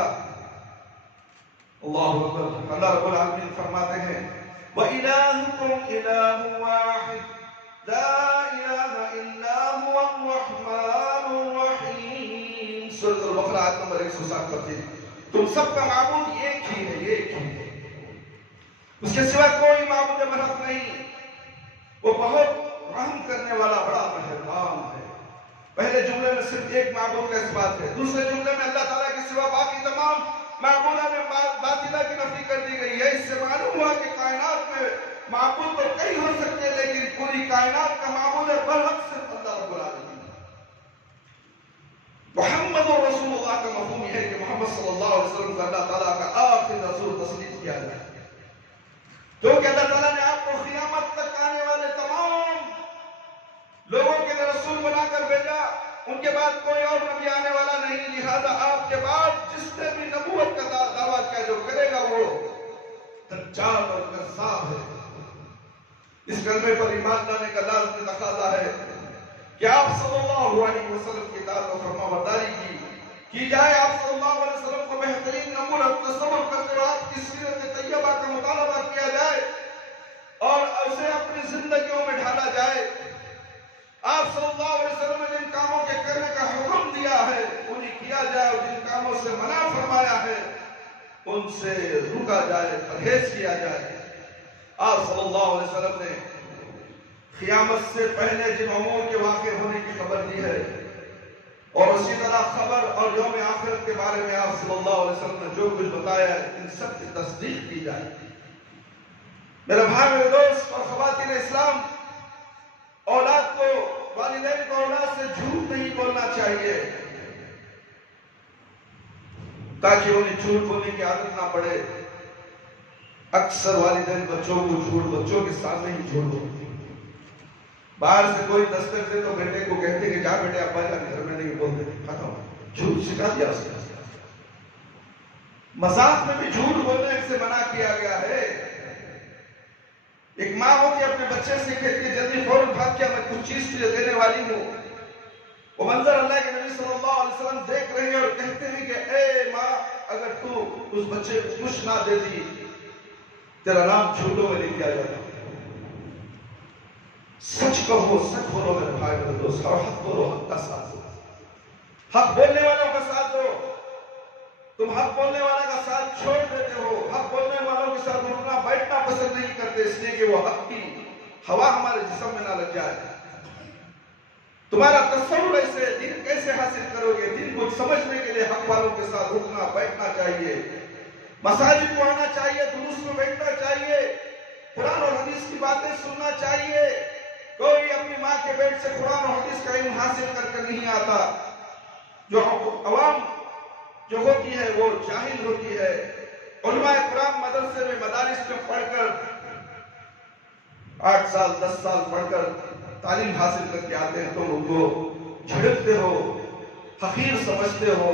اللہ اکبر۔ اللہ رب العالمین فرماتے ہیں وَإِلَٰهُكُمْ إِلَٰهٌ وَاحِدٌ لَا إِلَٰهَ إِلَّا هُوَ الرَّحْمَٰنُ الرَّحِيمُ۔ سورۃ البقرہ آیت نمبر 137۔ تم سب کا معبود ایک ہی ہے، اس کے سوا کوئی معبود برحق نہیں، وہ بہت رحم کرنے والا بڑا مہربان ہے۔ پہلے جملے میں صرف ایک معبود کا اس بات ہے، دوسرے جملے میں اللہ تعالیٰ کے سوا باقی تمام معبودان باطلہ کی نفی کر دی گئی ہے۔ اس سے معلوم ہوا کہ کائنات میں معبود تو کئی ہو سکتے ہیں، لیکن پوری کائنات کا معبود برحق صرف اللہ رب العالمین۔ محمد رسول اللہ کا مفہوم یہ ہے کہ محمد صلی اللہ علیہ وسلم کو اللہ تعالیٰ کا آخری رسول تسلیم کیا جائے، کیونکہ اللہ تعالیٰ نے آپ کو قیامت تک آنے والے تمام لوگوں کے لیے رسول بنا کر بھیجا، ان کے بعد کوئی اور نبی آنے والا نہیں، لہذا آپ کے بعد جس نے بھی نبوت کا دعویٰ کیا جو کرے گا وہ دجال اور کذاب ہے۔ اس کلمے پر ایمان لانے کا لازمی تقاضا ہے کہ آپ صلی اللہ علیہ وسلم کی اطاعت و فرما برداری کی جائے، آپ صلی اللہ علیہ وسلم کو بہترین نمونہ تصور کرتے ہوئے آپ کی سیرت طیبہ کا مطالبہ کیا جائے اور اسے اپنی زندگیوں میں ڈھالا جائے۔ آپ صلی اللہ علیہ وسلم نے جن کاموں کے کرنے کا حکم دیا ہے انہیں کیا جائے، اور جن کاموں سے منع فرمایا ہے ان سے رکا جائے، پرہیز کیا جائے۔ آپ صلی اللہ علیہ وسلم نے قیامت سے پہلے جن امور کے واقع ہونے کی خبر دی ہے، اور اسی طرح خبر اور یوم آخرت کے بارے میں آپ صلی اللہ علیہ وسلم نے جو کچھ بتایا ہے ان سب کی تصدیق کی جائے۔ میرے بھائی، میرے دوست اور خواتین اسلام، اولاد کو، والدین کو اولاد سے جھوٹ نہیں بولنا چاہیے تاکہ انہیں جھوٹ بولنے کی عادت نہ پڑے۔ اکثر والدین بچوں کو بچوں کے سامنے ہی جھوٹ بولتے ہیں۔ باہر سے کوئی دستک دے تو بیٹے کو کہتے کہ جا بیٹے ابا جان گھر میں نہیں بولتے، ختم، جھوٹ سکھا دیا اس نے۔ مذاق میں بھی جھوٹ بولنے سے منع کیا گیا ہے۔ ایک ماں ہوتی اپنے بچے سے کہتی ہے جلدی فوراً بھاگ کیا، میں کچھ چیز تجھے دینے والی ہوں۔ وہ منظر اللہ کے نبی صلی اللہ علیہ وسلم دیکھ رہے ہیں اور کہتے ہیں کہ اے ماں، اگر تو اس بچے کو کچھ نہ دیتی تیرا نام جھوٹوں میں لکھ دیا جاتا۔ سچ کہو، سچ بولو میرے بھائی میرے دوست، اور حق بولو، حق کا ساتھ دو، حق بولنے والوں کا ساتھ دو۔ تم حق بولنے والا کا ساتھ چھوڑ دیتے ہو، حق بولنے والوں کے ساتھ اٹھنا بیٹھنا پسند نہیں کرتے، اس لیے کہ وہ حق کی ہوا ہمارے جسم میں نہ لگ جائے۔ تمہارا تصور ایسے دین کیسے حاصل کرو گے؟ دین کو سمجھنے کے لیے حق والوں کے ساتھ اٹھنا بیٹھنا چاہیے، مساجد کو آنا چاہیے، دروس میں بیٹھنا چاہیے، قرآن اور حدیث کی باتیں سننا چاہیے۔ کوئی اپنی ماں کے پیٹ سے قرآن اور حدیث کا علم حاصل کر کے نہیں آتا۔ جو عوام جو ہوتی ہے وہ جاہل ہوتی ہے۔ علماء قرآن مدرسے میں مدارس میں پڑھ کر 8 سال 10 سال پڑھ کر تعلیم حاصل کر کے آتے ہیں، تم ان کو جھڑکتے ہو، حقیر سمجھتے ہو،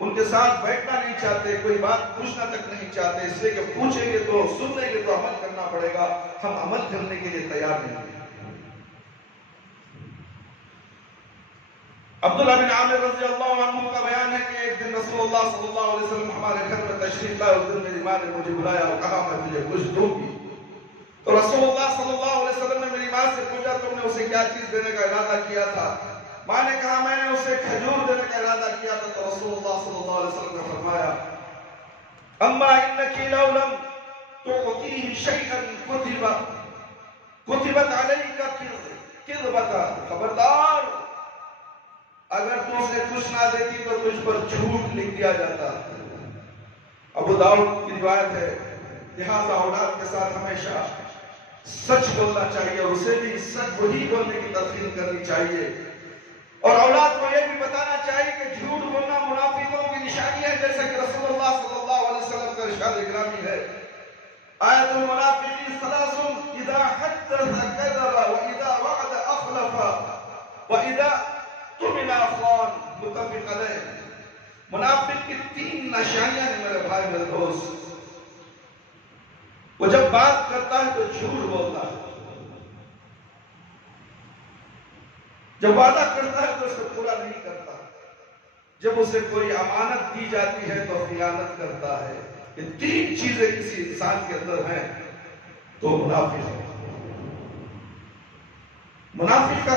ان کے ساتھ بیٹھنا نہیں چاہتے، کوئی بات پوچھنا تک نہیں چاہتے، اس لیے کہ پوچھیں گے تو سن لیں گے تو عمل کرنا پڑے گا، ہم عمل کرنے کے لیے تیار نہیں ہیں۔ عبداللہ بن عامر رضی اللہ عنہ کا بیان ہے کہ ایک دن رسول اللہ صلی اللہ علیہ وسلم ہمارے گھر میں تشریف لائے، اس دن میری ماں نے مجھے بلایا اور کہا میں تجھے کچھ دوں گی۔ تو رسول اللہ صلی اللہ علیہ وسلم نے میری ماں سے پوچھا تم نے اسے کیا چیز دینے کا ارادہ کیا تھا؟ ماں نے کہا میں نے اسے کھجور دینے کا ارادہ کیا تھا۔ تو رسول اللہ صلی اللہ علیہ وسلم نے فرمایا اما انکی لو لم تعطیہ شیئا کتبت علیک کذبۃ، خبردار اگر تو اسے کچھ نہ دیتی تو تجھ پر جھوٹ لکھ دیا جاتا۔ ابو داؤد کی روایت ہے، لہذا اولاد کے ساتھ ہمیشہ سچ بولنا چاہیے اور اسے بھی سچ وہی بولنے کی تلقین کرنی چاہیے، اور اولاد کو یہ بھی بتانا چاہیے کہ جھوٹ بولنا منافقوں کی نشانی ہے، جیسا کہ رسول اللہ صلی اللہ علیہ وسلم کا ارشاد گرامی ہے، آیت المنافقین ثلاث اذا حدث كذب واذا وعد اخلف واذا اؤتمن خان، متفق علیہ۔ منافق کی تین نشانیاں ہیں میرے بھائی میرے دوست، وہ جب بات کرتا ہے تو جھوٹ بولتا ہے، جب وعدہ کرتا ہے تو اسے پورا نہیں کرتا، جب اسے کوئی امانت دی جاتی ہے تو خیانت کرتا ہے۔ یہ تین چیزیں کسی انسان کے اندر ہیں تو منافق ہے۔ منافق کا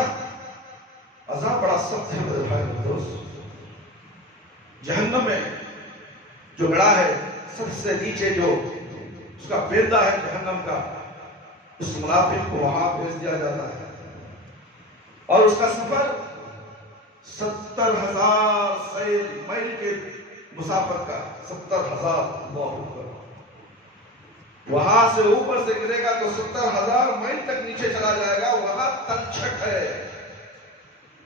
عذاب بڑا سخت ہے میرے بھائی میرے دوست، جہنم میں جو گڑا ہے سب سے نیچے جو اس کا بیدا ہے جہنم کا، اس منافق کو وہاں بھیج دیا جاتا ہے، اور اس کا سفر 70,000 میل کے مسافت کا، 70,000، اللہ اکبر، وہاں سے اوپر سے گرے گا تو 70,000 میل تک نیچے چلا جائے گا، وہاں تلچھٹ ہے،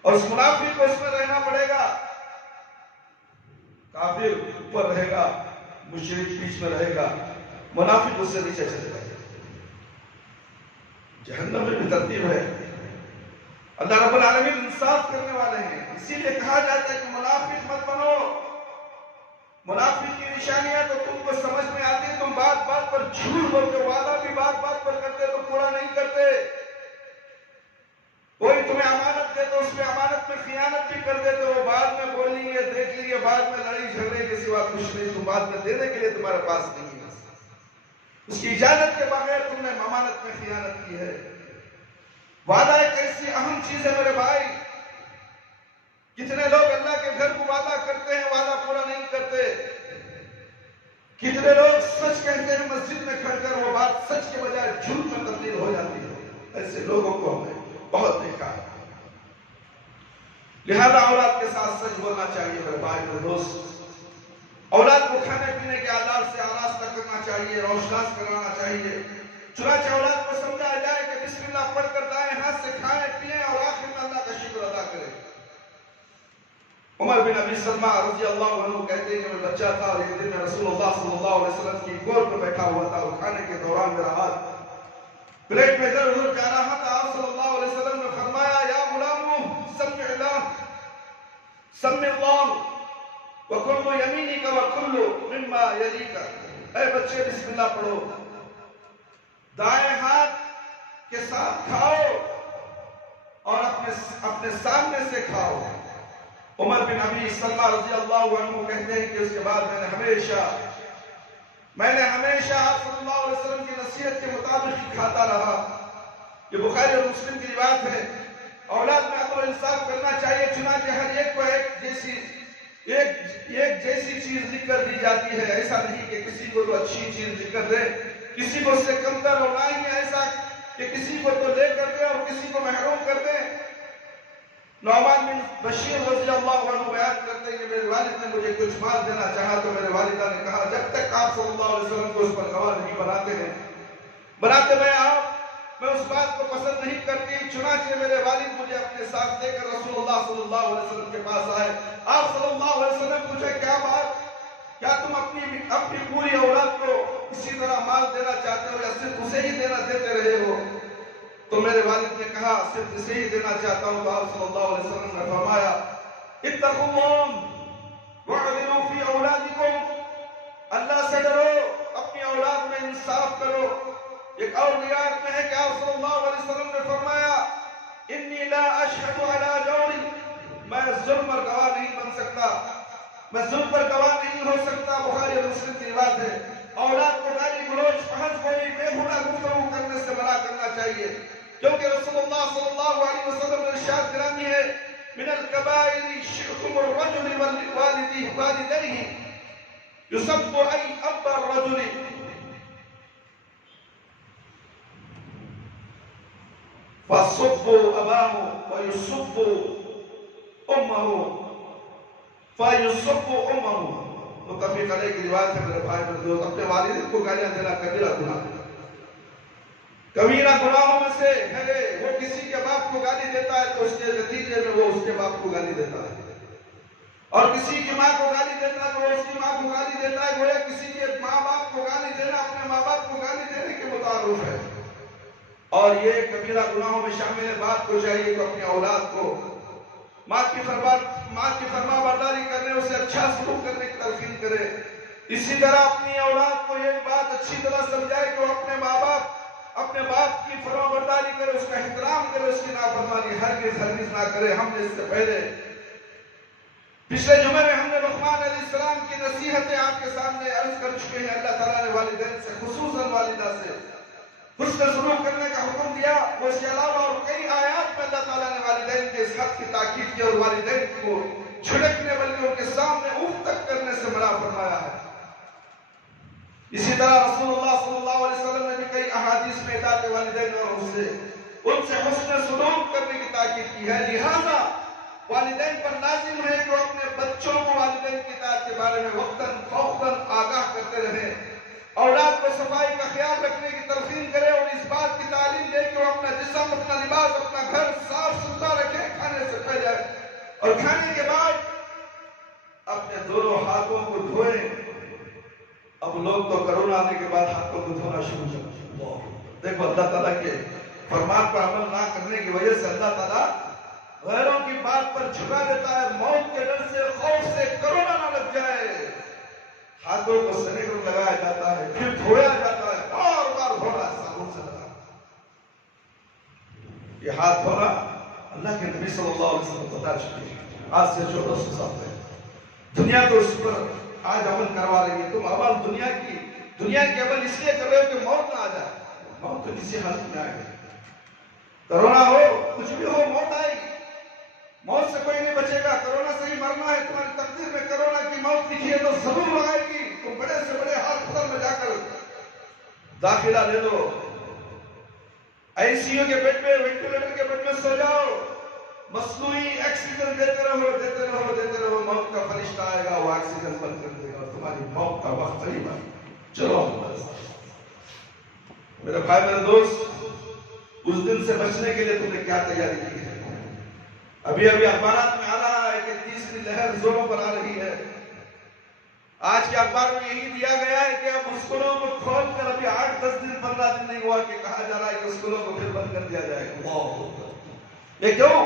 اور اس منافق کو اس میں رہنا پڑے گا، کافر اوپر رہے گا، مشرک بیچ میں رہے گا، منافق اس سے نیچے چلے گا۔ جہنم میں بھی ترتیب ہے، اللہ رب العالمین انصاف کرنے والے ہیں، اسی لیے کہا جاتا ہے کہ منافق مت بنو۔ منافق کی نشانیاں تو تم کو سمجھ میں آتی ہے، تم بات بات پر جھوٹ بولتے، وعدہ بھی بات بات پر کرتے تو پورا نہیں کرتے، کوئی تمہیں امانت دے تو اس میں امانت میں خیانت بھی کر دیتے ہو، بعد میں بولیں گے دیکھ لیے، بعد میں لڑائی جھگڑے کے سوا کچھ نہیں، تم بعد میں دینے کے لیے تمہارے پاس نہیں ہے، اس کی اجازت کے بغیر تم نے امانت میں خیانت کی ہے۔ وعدہ ایک ایسی اہم چیز ہے میرے بھائی، کتنے لوگ اللہ کے گھر کو وعدہ کرتے ہیں، وعدہ پورا نہیں کرتے، کتنے لوگ سچ کہتے ہیں مسجد میں کھڑ کر وہ بات سچ کے بجائے جھوٹ میں تبدیل ہو جاتی ہے، ایسے لوگوں کو ہم نے بہت دیکھا ہے۔ لہذا اولاد کے ساتھ سچ بولنا چاہیے میرے بھائی میرے دوست، اولاد کو کھانے پینے کے آداب سے آراستہ کرنا چاہیے، روشناس کرانا چاہیے، چنانچہ اولاد کو سمجھایا جائے کہ بسم اللہ پڑھ کر دائیں ہاتھ سے کھائیں پیئیں اور آخر میں اللہ کا شکر ادا کریں۔ عمر بن ابی سلمہ رضی اللہ عنہ کہتے ہیں کہ میں بچہ تھا اور ایک دن میں رسول اللہ صلی اللہ علیہ وسلم کی گود پر بیٹھا ہوا تھا، اور کھانے کے دوران میرا ہاتھ پلیٹ میں ادھر ادھر جا رہا تھا، آپ صلی اللہ علیہ وسلم نے فرمایا یا غلام سمع اللہ سمع اللہ وَكُلُّ يَمِينِكَ وَكُلُّ مِمَّا يَلِيكَ، اے بچے بسم اللہ پڑھو، دائیں ہاتھ کے ساتھ کھاؤ اور اپنے سامنے سے کھاؤ۔ عمر بن ابی سلمہ رضی اللہ عنہ کہتے ہیں کہ اس کے بعد میں نے ہمیشہ آپ صلی اللہ علیہ وسلم کی نصیحت کے مطابق ہی کھاتا رہا۔ یہ بخاری اور مسلم کی روایت ہے، اولاد میں عدل و انصاف کرنا چاہیے، چنانچہ ہر ایک کو ایک جیسی چیز لکھ کر دی جاتی ہے، ایسا نہیں کہ کسی کو تو اچھی چیز لکھ کر دے، کسی کو اس سے کم کر، اور نہ ہی ایسا کہ کسی کو تو لے کر دے اور کسی کو محروم کر دے۔ نعمان بن بشیر رضی اللہ عنہ بیان کرتے ہیں کہ میرے والد نے مجھے کچھ مال دینا چاہا تو میرے والدہ نے کہا جب تک آپ صلی اللہ علیہ وسلم کو اس پر گواہ نہیں بناتے میں اس بات کو پسند نہیں کرتی، چنانچہ میرے والد مجھے اپنے ساتھ لے کر رسول اللہ صلی اللہ علیہ وسلم کے پاس آئے، آپ صلی اللہ علیہ وسلم پوچھے کیا بات، کیا تم اپنی پوری اولاد کو اسی طرح مال دینا چاہتے ہو یا صرف اسے ہی دیتے رہے ہو؟ تو میرے والد نے کہا صرف اسے ہی دینا چاہتا ہوں۔ تو آپ صلی اللہ علیہ وسلم نے فرمایا اتقوا اللہ واعدلوا فی اولادکم، اللہ سے ڈرو، اپنی اولاد میں انصاف کرو۔ ایک اور روایت میں ہے کہ آپ صلی اللہ علیہ وسلم نے فرمایا انی لا اشہد علی جور، میں ظلم پر گواہ نہیں بن سکتا، میں ظلم پر گواہ نہیں ہو سکتا، بخاری اور مسلم کی روایت ہے۔ اولاد کو گالی گلوچ بحث گوئی بےہودہ گفتگو کرنے سے منع کرنا چاہیے، کیونکہ رسول اللہ صلی اللہ علیہ وسلم نے ارشاد گرامی ہے من الکبائر شتم الرجل والدیہ یسب ای اب الرجل فَصُبُّ أَبَاهُ وَيُصُبُّ أُمَّهُ فَيُصُبُّ أُمَّهُ۔ متفق علیہ کی روایت ہے میرے بھائی میرے دوست، اپنے والدین کو گالیاں دینا کبیرہ گناہ، کبیرہ گناہوں میں سے ہے۔ وہ کسی کے باپ کو گالی دیتا ہے تو اس کے نتیجے میں وہ اس کے باپ کو گالی دیتا ہے، اور کسی کی ماں کو گالی دیتا ہے تو وہ اس کی ماں کو گالی دیتا ہے۔ گویا کسی کے ماں باپ کو گالی دینا اپنے ماں باپ کو گالی دینے کے متعارف ہے، اور یہ کبیرہ گناہوں میں شامل ہے۔ باپ کو چاہیے کہ اپنی اولاد کو ماں کی فرما برداری کرنے، اسے اچھا سلوک کرنے کی تلقین کرے۔ اسی طرح اپنی اولاد کو یہ بات اچھی طرح سمجھائے کہ وہ اپنے اپنے باپ کی فرما برداری کرے، اس کا احترام کرے، اس کی نافرمانی ہرگز نہ کرے۔ ہم نے اس سے پہلے پچھلے جمعے میں ہم نے لقمان علیہ السلام کی نصیحتیں آپ کے سامنے عرض کر چکے ہیں۔ اللہ تعالیٰ نے والدین سے، خصوصاً والدہ سے حسن سلوک کرنے کا حکم دیا۔ وہ اس کے علاوہ اور کئی آیات میں اللہ تعالیٰ نے والدین کے اس حق کی تاکید کی اور والدین کو چھڑکنے بلکہ ان کے سامنے اف تک کرنے سے منع فرمایا ہے۔ اسی طرح رسول اللہ صلی اللہ علیہ وسلم نے بھی کئی احادیث میں اطاعت والدین اور ان سے حسن سلوک کرنے کی تاکید کی ہے۔ لہذا والدین پر لازم ہے کہ وہ اپنے بچوں کو والدین کی اطاعت کے بارے میں وقتاً فوقتاً آگاہ کرتے رہیں، اولاد کو صفائی کا خیال رکھنے کی تلقین کرے، اور اس بات کی تعلیم دے کہ وہ اپنا جسم، اپنا لباس، اپنا گھر صاف ستھرا رکھے کھانے سے پہلے، اور کھانے کے بعد اپنے دونوں ہاتھوں کو دھوئیں۔ اب لوگ تو کرونا آنے کے بعد ہاتھوں کو دھونا شروع کر دیا۔ دیکھو اللہ تعالیٰ کے فرمان پر عمل نہ کرنے کی وجہ سے اللہ تعالیٰ غیروں کی بات پر جھکا دیتا ہے۔ موت کے ڈر سے، خوف سے کرونا نہ لگ جائے، ہاتھوں کو سینیٹائزر لگایا جاتا ہے، پھر دھویا جاتا ہے، بار بار دھونا ہے صابن سے لگا۔ یہ ہاتھ دھونا اللہ کے نبی صلی اللہ علیہ وسلم بتا چکے ہیں، آج سے 1400 سال پہلے۔ دنیا تو اس پر آج عمل کروا رہی ہے۔ تم عمل دنیا کی عمل اس لیے کر رہے ہو کہ موت نہ آ جائے۔ موت تو کسی حالت میں آئے گی، کرونا ہو، کچھ بھی ہو، موت آئے گی۔ موت سے کوئی نہیں بچے گا۔ کرونا سے ہی مرنا ہے، تمہاری تقدیر میں کرونا کی موت لکھی ہے تو ضرور آئے گی۔ تم بڑے سے بڑے ہاسپٹل میں جا کر داخلہ لے لو، آئی سی یو کے بیڈ میں، وینٹیلیٹر کے بیڈ میں سو جاؤ، مصنوعی آکسیجن دیتے رہو، موت کا فرشتہ آئے گا، وہ آکسیجن بند کر دے گا اور تمہاری موت کا وقت قریب آئے گا۔ چلو میرے بھائی میرے دوست، اس دن سے بچنے کے لیے تم نے کیا تیاری کی ہے؟ ابھی اخبارات میں آ رہا ہے کہ تیسری لہر زوروں پر آ رہی ہے۔ آج کے اخبار میں یہی دیا گیا ہے کہ اب اسکولوں کو کھول کر ابھی 8-10 دن 15 دن نہیں ہوا کہ کہا جا رہا ہے کہ اسکولوں کو پھر بند کر دیا جائے گا۔ یہ کیوں؟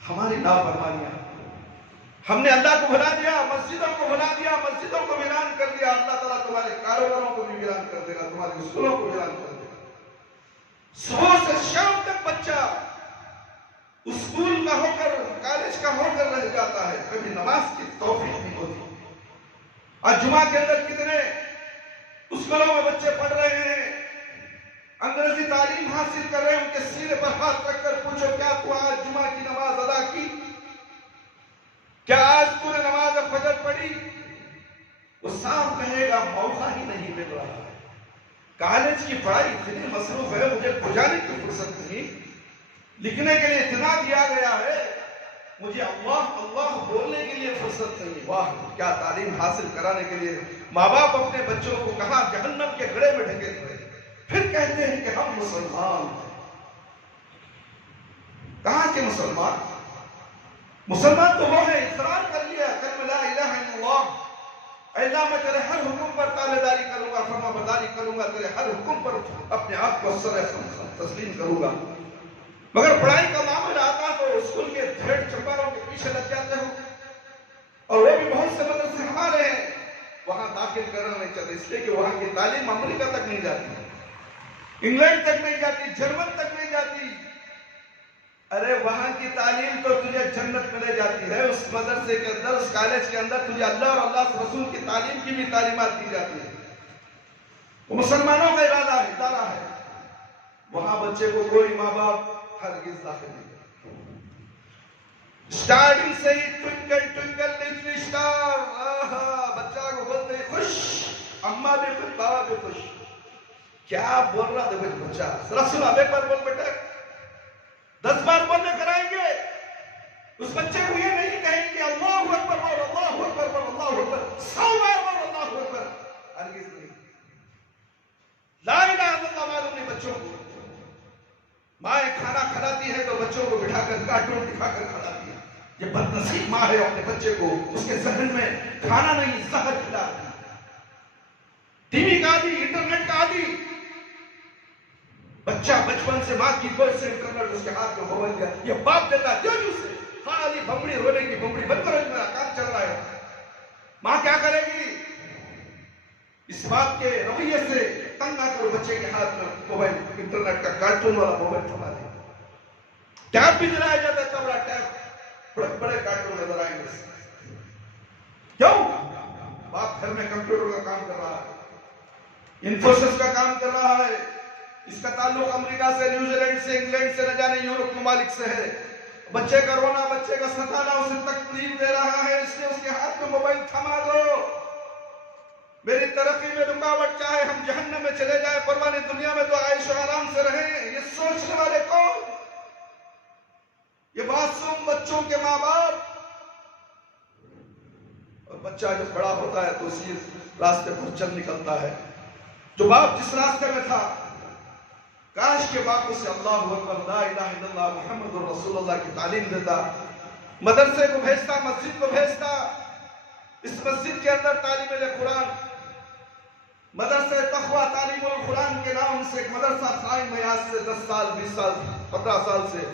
ہماری نافرمانیاں، ہم نے اللہ کو بھلا دیا، مسجدوں کو بھلا دیا، مسجدوں کو ویران کر دیا۔ اللہ تعالیٰ تمہارے کاروباروں کو بھی ویران کر دے گا، تمہارے اسکولوں کو ویران کر دے گا۔ صبح سے شام تک بچہ اسکول کا ہو کر، کالج کا ہو کر رہ جاتا ہے، کبھی نماز کی توفیق نہیں ہوتی۔ آج جمعہ کے اندر کتنے اسکولوں میں بچے پڑھ رہے ہیں، انگریزی تعلیم حاصل کر رہے ہیں، ان کے سینے پر ہاتھ رکھ کر پوچھو کیا تو آج جمعہ کی نماز ادا کی؟ کیا آج تو نے نماز فجر پڑھی؟ وہ صاف کہے گا موقع ہی نہیں مل رہا ہے، کالج کی پڑھائی اتنی مصروف ہے، مجھے بجانے کی فرصت نہیں، لکھنے کے لیے اتنا دیا گیا ہے، مجھے اللہ اللہ بولنے کے لیے فرصت نہیں۔ واہ، کیا تعلیم حاصل کرانے کے لیے ماں باپ اپنے بچوں کو کہاں جہنم کے گڑھے میں ڈھکیل رہے ہیں، پھر کہتے ہیں کہ ہم مسلمان ہیں۔ کہاں کے مسلمان؟ مسلمان تو وہ ہے اقرار کر لیا کلمہ لا الہ الا اللہ، اے اللہ میں تیرے ہر حکم پر تابعداری کروں گا، فرما برداری کروں گا، تیرے ہر حکم پر اپنے آپ کو سر تسلیم کروں گا۔ مگر پڑھائی کا معاملہ آتا تو اسکول کے بھیڑ چمباروں کے پیچھے لگ جاتے ہو، اور وہ بھی بہت سے مدرسے ہمارے ہیں وہاں داخل کرنا نہیں چاہتے، اس لیے کہ وہاں کی تعلیم امریکہ تک نہیں جاتی، انگلینڈ تک نہیں جاتی، جرمن تک نہیں جاتی، ارے وہاں کی تعلیم تو تجھے جنت ملے جاتی ہے، اس مدرسے کے اندر، اس کالج کے اندر تجھے اللہ اور اللہ کے رسول کی تعلیم کی بھی تعلیمات دی جاتی ہے۔ وہ مسلمانوں کا ادارہ ہے، وہاں بچے کو کوئی ماں باپ ہرگز داخل نہیں کرتا۔ اسٹارٹنگ سے ہی ٹوئنکل ٹوئنکل لٹل اسٹار، بچہ کو بولتے ہی خوش، اماں بھی خوش، بابا بھی خوش۔ کیا بول رہا تھا بچہ؟ ذرا سنا، ایک بار بول بیٹا، 10 بار بولنے کرائیں گے۔ اس بچے کو یہ نہیں کہیں گے اللہ اکبر بول، اللہ اکبر بول، اللہ اکبر 100 بار بول، اللہ اکبر، ہرگز نہیں۔ لا الہ الا اللہ معلوم نہیں بچوں کو۔ مائیں کھانا کھلاتی ہے تو بچوں کو بٹھا کر کارٹون دکھا کر کھلاتی ہے۔ یہ بدنصیب ماں ہے، اپنے بچے کو اس کے ذہن میں کھانا نہیں زہر کھلاتی، ٹی وی کا عادی، انٹرنیٹ کا عادی۔ بچہ بچپن سے ماں کی گود سے انٹرنیٹ اس کے ہاتھ میں موبائل دیا، یہ باپ دیتا ہے سے خالی بمڑی رونے کی، بمڑی بند کرو، میرا کام چل رہا ہے۔ ماں کیا کرے گی؟ اس بات کے رویے سے تنگ نہ کرو، بچے کے ہاتھ میں موبائل، انٹرنیٹ کا کارٹون والا موبائل تھما دے۔ ٹیب بھی دلایا جاتا ہے، تبڑا ٹیب، بڑے بڑے کارٹون نظر آئیں گے۔ کیوں؟ باپ گھر میں کمپیوٹر کا کام کر رہا ہے، انفوسس کا کام کر رہا ہے، اس کا تعلق امریکہ سے، نیوزی لینڈ سے، انگلینڈ سے، نہ جانے یورپ ممالک سے ہے۔ بچے کا رونا، بچے کا ستانا اسے تکلیف دے رہا ہے، اس لیے اس کے ہاتھ میں موبائل تھما دو۔ میری ترقی میں رکاوٹ، چاہے ہم جہنم میں چلے جائیں پرواہ نہیں، دنیا میں تو عیش و آرام سے رہیں۔ یہ سوچنے والے کون؟ یہ معصوم بچوں کے ماں باپ۔ اور بچہ جب بڑا ہوتا ہے تو اسی راستے پر چل نکلتا ہے۔ جو باپ جس راستے میں تھا، کاش کے باپ اسے اللہ اکبر، لا الہ الا اللہ محمد رسول اللہ کی تعلیم دیتا، مدرسے کو بھیجتا، مسجد کو بھیجتا۔ اس مسجد کے اندر تعلیم قرآن، مدرسہ تقویٰ تعلیم القرآن کے نام سے ایک مدرسہ قائم ہے، آج سے 10 سال 20 سال 15 سال سے۔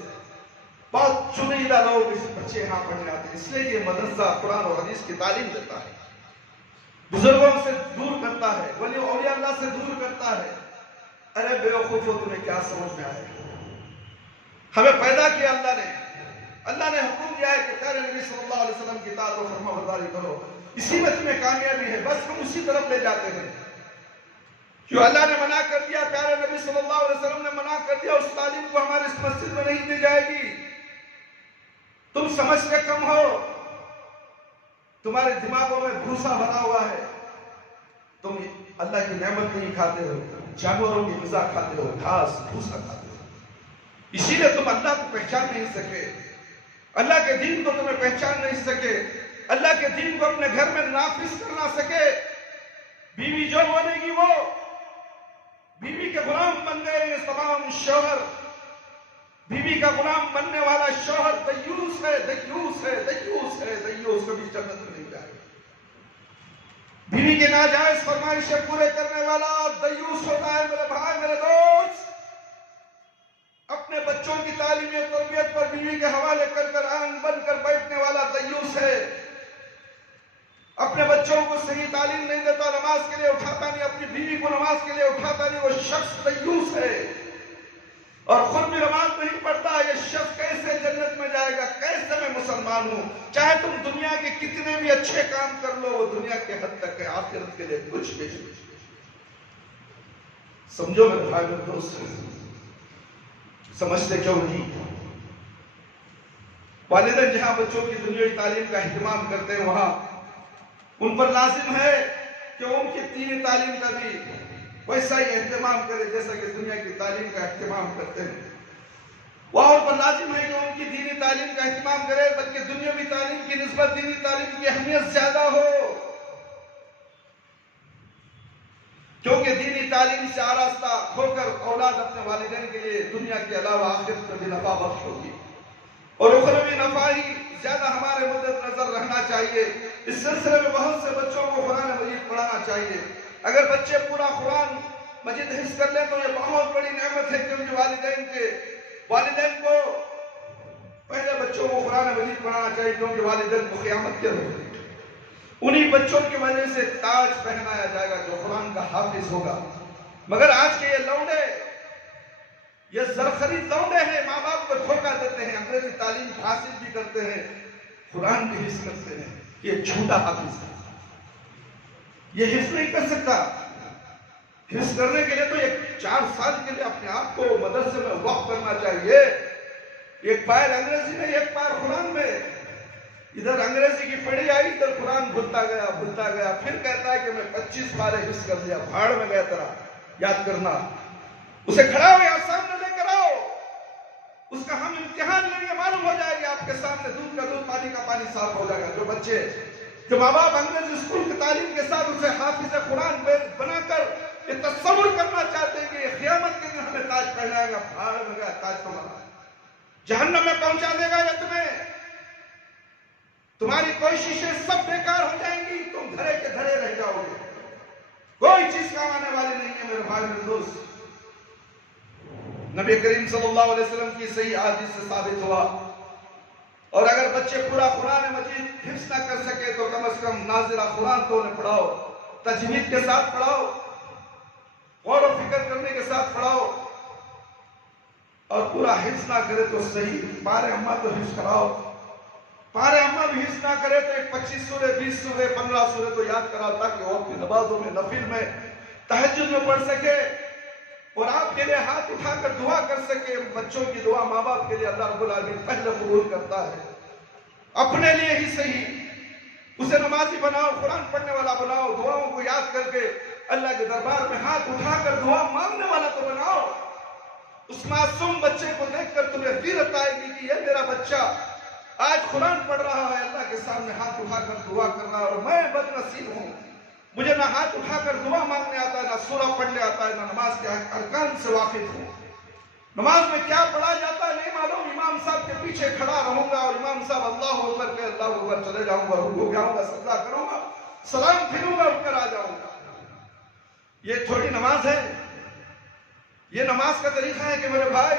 بہت چنیدہ لوگ اس بچے یہاں پڑھنے آتے ہیں، اس لیے یہ مدرسہ قرآن اور حدیث کی تعلیم دیتا ہے، بزرگوں سے دور کرتا ہے، ولی اولیاء اللہ سے دور کرتا ہے۔ ارے بے وقوفو، تمہیں کیا سمجھ میں آئے؟ ہمیں پیدا کیا اللہ نے حکم دیا ہے کہ پیارے نبی صلی اللہ علیہ وسلم کی اطاعت و فرما برداری کرو، اسی میں تمہیں کامیابی ہے، بس ہم اسی طرف لے جاتے ہیں۔ کیوں اللہ نے منع کر دیا، پیارے نبی صلی اللہ علیہ وسلم نے منع کر دیا، اس تعلیم کو ہمارے اس مسجد میں نہیں دی جائے گی۔ تم سمجھتے کم ہو، تمہارے دماغوں میں بھوسا بھرا ہوا ہے، تم اللہ کی نعمت نہیں کھاتے ہو، جانوروں کی غذا کھاتے ہو، گھاس بھوسا کھاتے ہو، اسی لیے تم اللہ کو پہچان نہیں سکے، اللہ کے دین کو تمہیں پہچان نہیں سکے، اللہ کے دین کو اپنے گھر میں نافذ کر نہ سکے۔ بیوی جو بنے گی وہ، بیوی کے غلام بن گئے یہ تمام شوہر۔ بیوی کا غلام بننے والا شوہر دیوس ہے، دیوس ہے، دیوس ہے، دیوس کبھی جنت میں نہیں جائے۔ بیوی کے ناجائز فرمائشیں پورے کرنے والا دیوس ہوتا ہے۔ میرے بھائی، میرے دوست، اپنے بچوں کی تعلیم و تربیت پر بیوی کے حوالے کر کر آنکھ بن کر بیٹھنے والا دیوس ہے۔ اپنے بچوں کو صحیح تعلیم نہیں دیتا، نماز کے لیے اٹھاتا نہیں، اپنی بیوی کو نماز کے لیے اٹھاتا نہیں، وہ شخص دیوس ہے۔ اور خود بھی نماز نہیں پڑھتا، یہ شخص کیسے جنت میں جائے گا؟ کیسے میں مسلمان ہوں؟ چاہے تم دنیا کے کتنے بھی اچھے کام کر لو، وہ دنیا کے حد تک ہے، آخرت کے لیے کچھ بھی نہیں۔ سمجھو میرے بھائی میرے دوست، سمجھتے کیوں نہیں؟ والدین جہاں بچوں کی دنیاوی تعلیم کا اہتمام کرتے ہیں، وہاں ان پر لازم ہے کہ ان کی دینی تعلیم کا بھی ویسا ہی اہتمام کرے جیسا کہ دنیا کی تعلیم کا اہتمام کرتے ہیں۔ وہاں ان پر لازم ہے کہ ان کی دینی تعلیم کا اہتمام کرے، بلکہ دنیاوی تعلیم کی نسبت دینی تعلیم کی اہمیت زیادہ ہو، کیونکہ دینی تعلیم سے آراستہ ہو کر اولاد اپنے والدین کے لیے دنیا کے علاوہ آخرت میں بھی نفع بخش ہوگی، اور اخروی نفع ہی زیادہ ہمارے مد نظر رہنا چاہیے۔ اس سلسلے میں بہت سے بچوں کو قرآن مجید پڑھانا چاہیے۔ اگر بچے پورا قرآن مجید حفظ کر لیں تو یہ بہت بڑی نعمت ہے، کیونکہ والدین کو پہلے بچوں کو قرآن مجید پڑھانا چاہیے، کیونکہ والدین کو قیامت کے روز انہی بچوں کی وجہ سے تاج پہنایا جائے گا جو قرآن کا حافظ ہوگا۔ مگر آج کے یہ لونڈے، یہ زرخرید لونڈے ہیں، ماں باپ کو دھوکہ دیتے ہیں، تعلیم حاصل بھی کرتے ہیں، قرآن بھی حفظ کرتے ہیں، یہ جھوٹا حافظ ہے، یہ حفظ نہیں کر سکتا۔ حفظ کرنے کے لیے تو 4 سال کے لیے اپنے آپ کو مدرسے میں وقف کرنا چاہیے، ایک پیر انگریزی میں ایک پیر قرآن میں، ادھر انگریزی کی پڑھی آئی، ادھر قرآن بھولتا گیا، پھر کہتا ہے کہ میں 25 پارے حفظ کر دیا، بھاڑ میں گیا ترا یاد کرنا۔ اسے کھڑا ہو یا سامنے لے کر آؤ، اس کا ہم امتحان لیں گے، معلوم ہو جائے گا آپ کے سامنے، دودھ کا دودھ پانی کا پانی صاف ہو جائے گا۔ جو بچے، جو ماں باپ انگریزی اسکول کی تعلیم کے ساتھ اسے حافظ قرآن بنا کر یہ تصور کرنا چاہتے ہیں کہ یہ قیامت کے دن ہمیں تاج پہنائے گا، بھاڑ میں گیا تاج پہنا، جہنم میں پہنچا دے گا، یا تمہاری کوششیں سب بیکار ہو جائیں گی، تم دھرے کے دھرے رہ جاؤ گے، کوئی چیز کام آنے والی نہیں ہے میرے بھائی میرے دوست۔ نبی کریم صلی اللہ علیہ وسلم کی صحیح حدیث سے ثابت ہوا، اور اگر بچے پورا قرآن مجید حفظ نہ کر سکے تو کم از کم نازلہ قرآن تو انہیں پڑھاؤ، تجوید کے ساتھ پڑھاؤ، غور و فکر کرنے کے ساتھ پڑھاؤ، اور پورا حفظ نہ کرے تو صحیح پارے اما تو حفظ کراؤ، پارے اما بھی حفظ نہ کرے تو 25 سورے 20 سورے 15 سورے تو یاد کراؤ، تاکہ وہ اپنی نمازوں میں نفل میں تہجد میں پڑھ سکے، اور آپ کے لیے ہاتھ اٹھا کر دعا کر سکے۔ بچوں کی دعا ماں باپ کے لیے اللہ رب العالمین پہلے قبول کرتا ہے، اپنے لیے ہی صحیح، اسے نمازی بناؤ، قرآن پڑھنے والا بناؤ، دعاؤں کو یاد کر کے اللہ کے دربار میں ہاتھ اٹھا کر دعا مانگنے والا تو بناؤ۔ اس معصوم بچے کو دیکھ کر تمہیں غیرت آئے گی کہ یہ میرا بچہ آج قرآن پڑھ رہا ہے، اللہ کے سامنے ہاتھ اٹھا کر دعا کر رہا ہے، اور میں بد نصیب ہوں، مجھے نہ ہاتھ اٹھا کر دعا مانگنے آتا ہے، نہ سورہ پڑھنے آتا ہے، نہ نماز کے ارکان سے واقف ہوں، نماز میں کیا پڑھا جاتا ہے نہیں معلوم، امام صاحب کے پیچھے کھڑا رہوں گا اور امام صاحب اللہ اکبر کہ اللہ اکبر چلے جاؤں گا، رکوع جاؤں گا، سجدہ کروں گا، سلام پھروں گا، اٹھ کر آ جاؤں گا۔ یہ تھوڑی نماز ہے، یہ نماز کا طریقہ ہے کہ میرے بھائی،